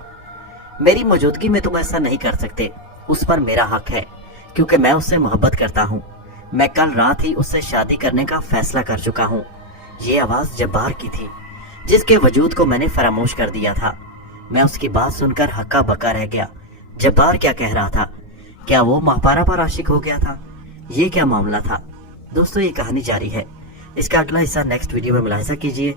میری موجودگی میں تم ایسا نہیں کر سکتے، اس پر میرا حق ہے کیونکہ میں اس سے محبت کرتا ہوں۔ میں کل رات ہی اس سے شادی کرنے کا فیصلہ کر چکا ہوں۔ یہ آواز جبار کی تھی جس کے وجود کو میں نے فراموش کر دیا تھا۔ میں اس کی بات سن کر ہکا بکا رہ گیا۔ جبار کیا کہہ رہا تھا؟ کیا وہ ماہپارہ پر عاشق ہو گیا تھا؟ یہ کیا معاملہ تھا؟ دوستو یہ کہانی جاری ہے، اس کا اگلا حصہ نیکسٹ ویڈیو میں ملاحظہ کیجیے۔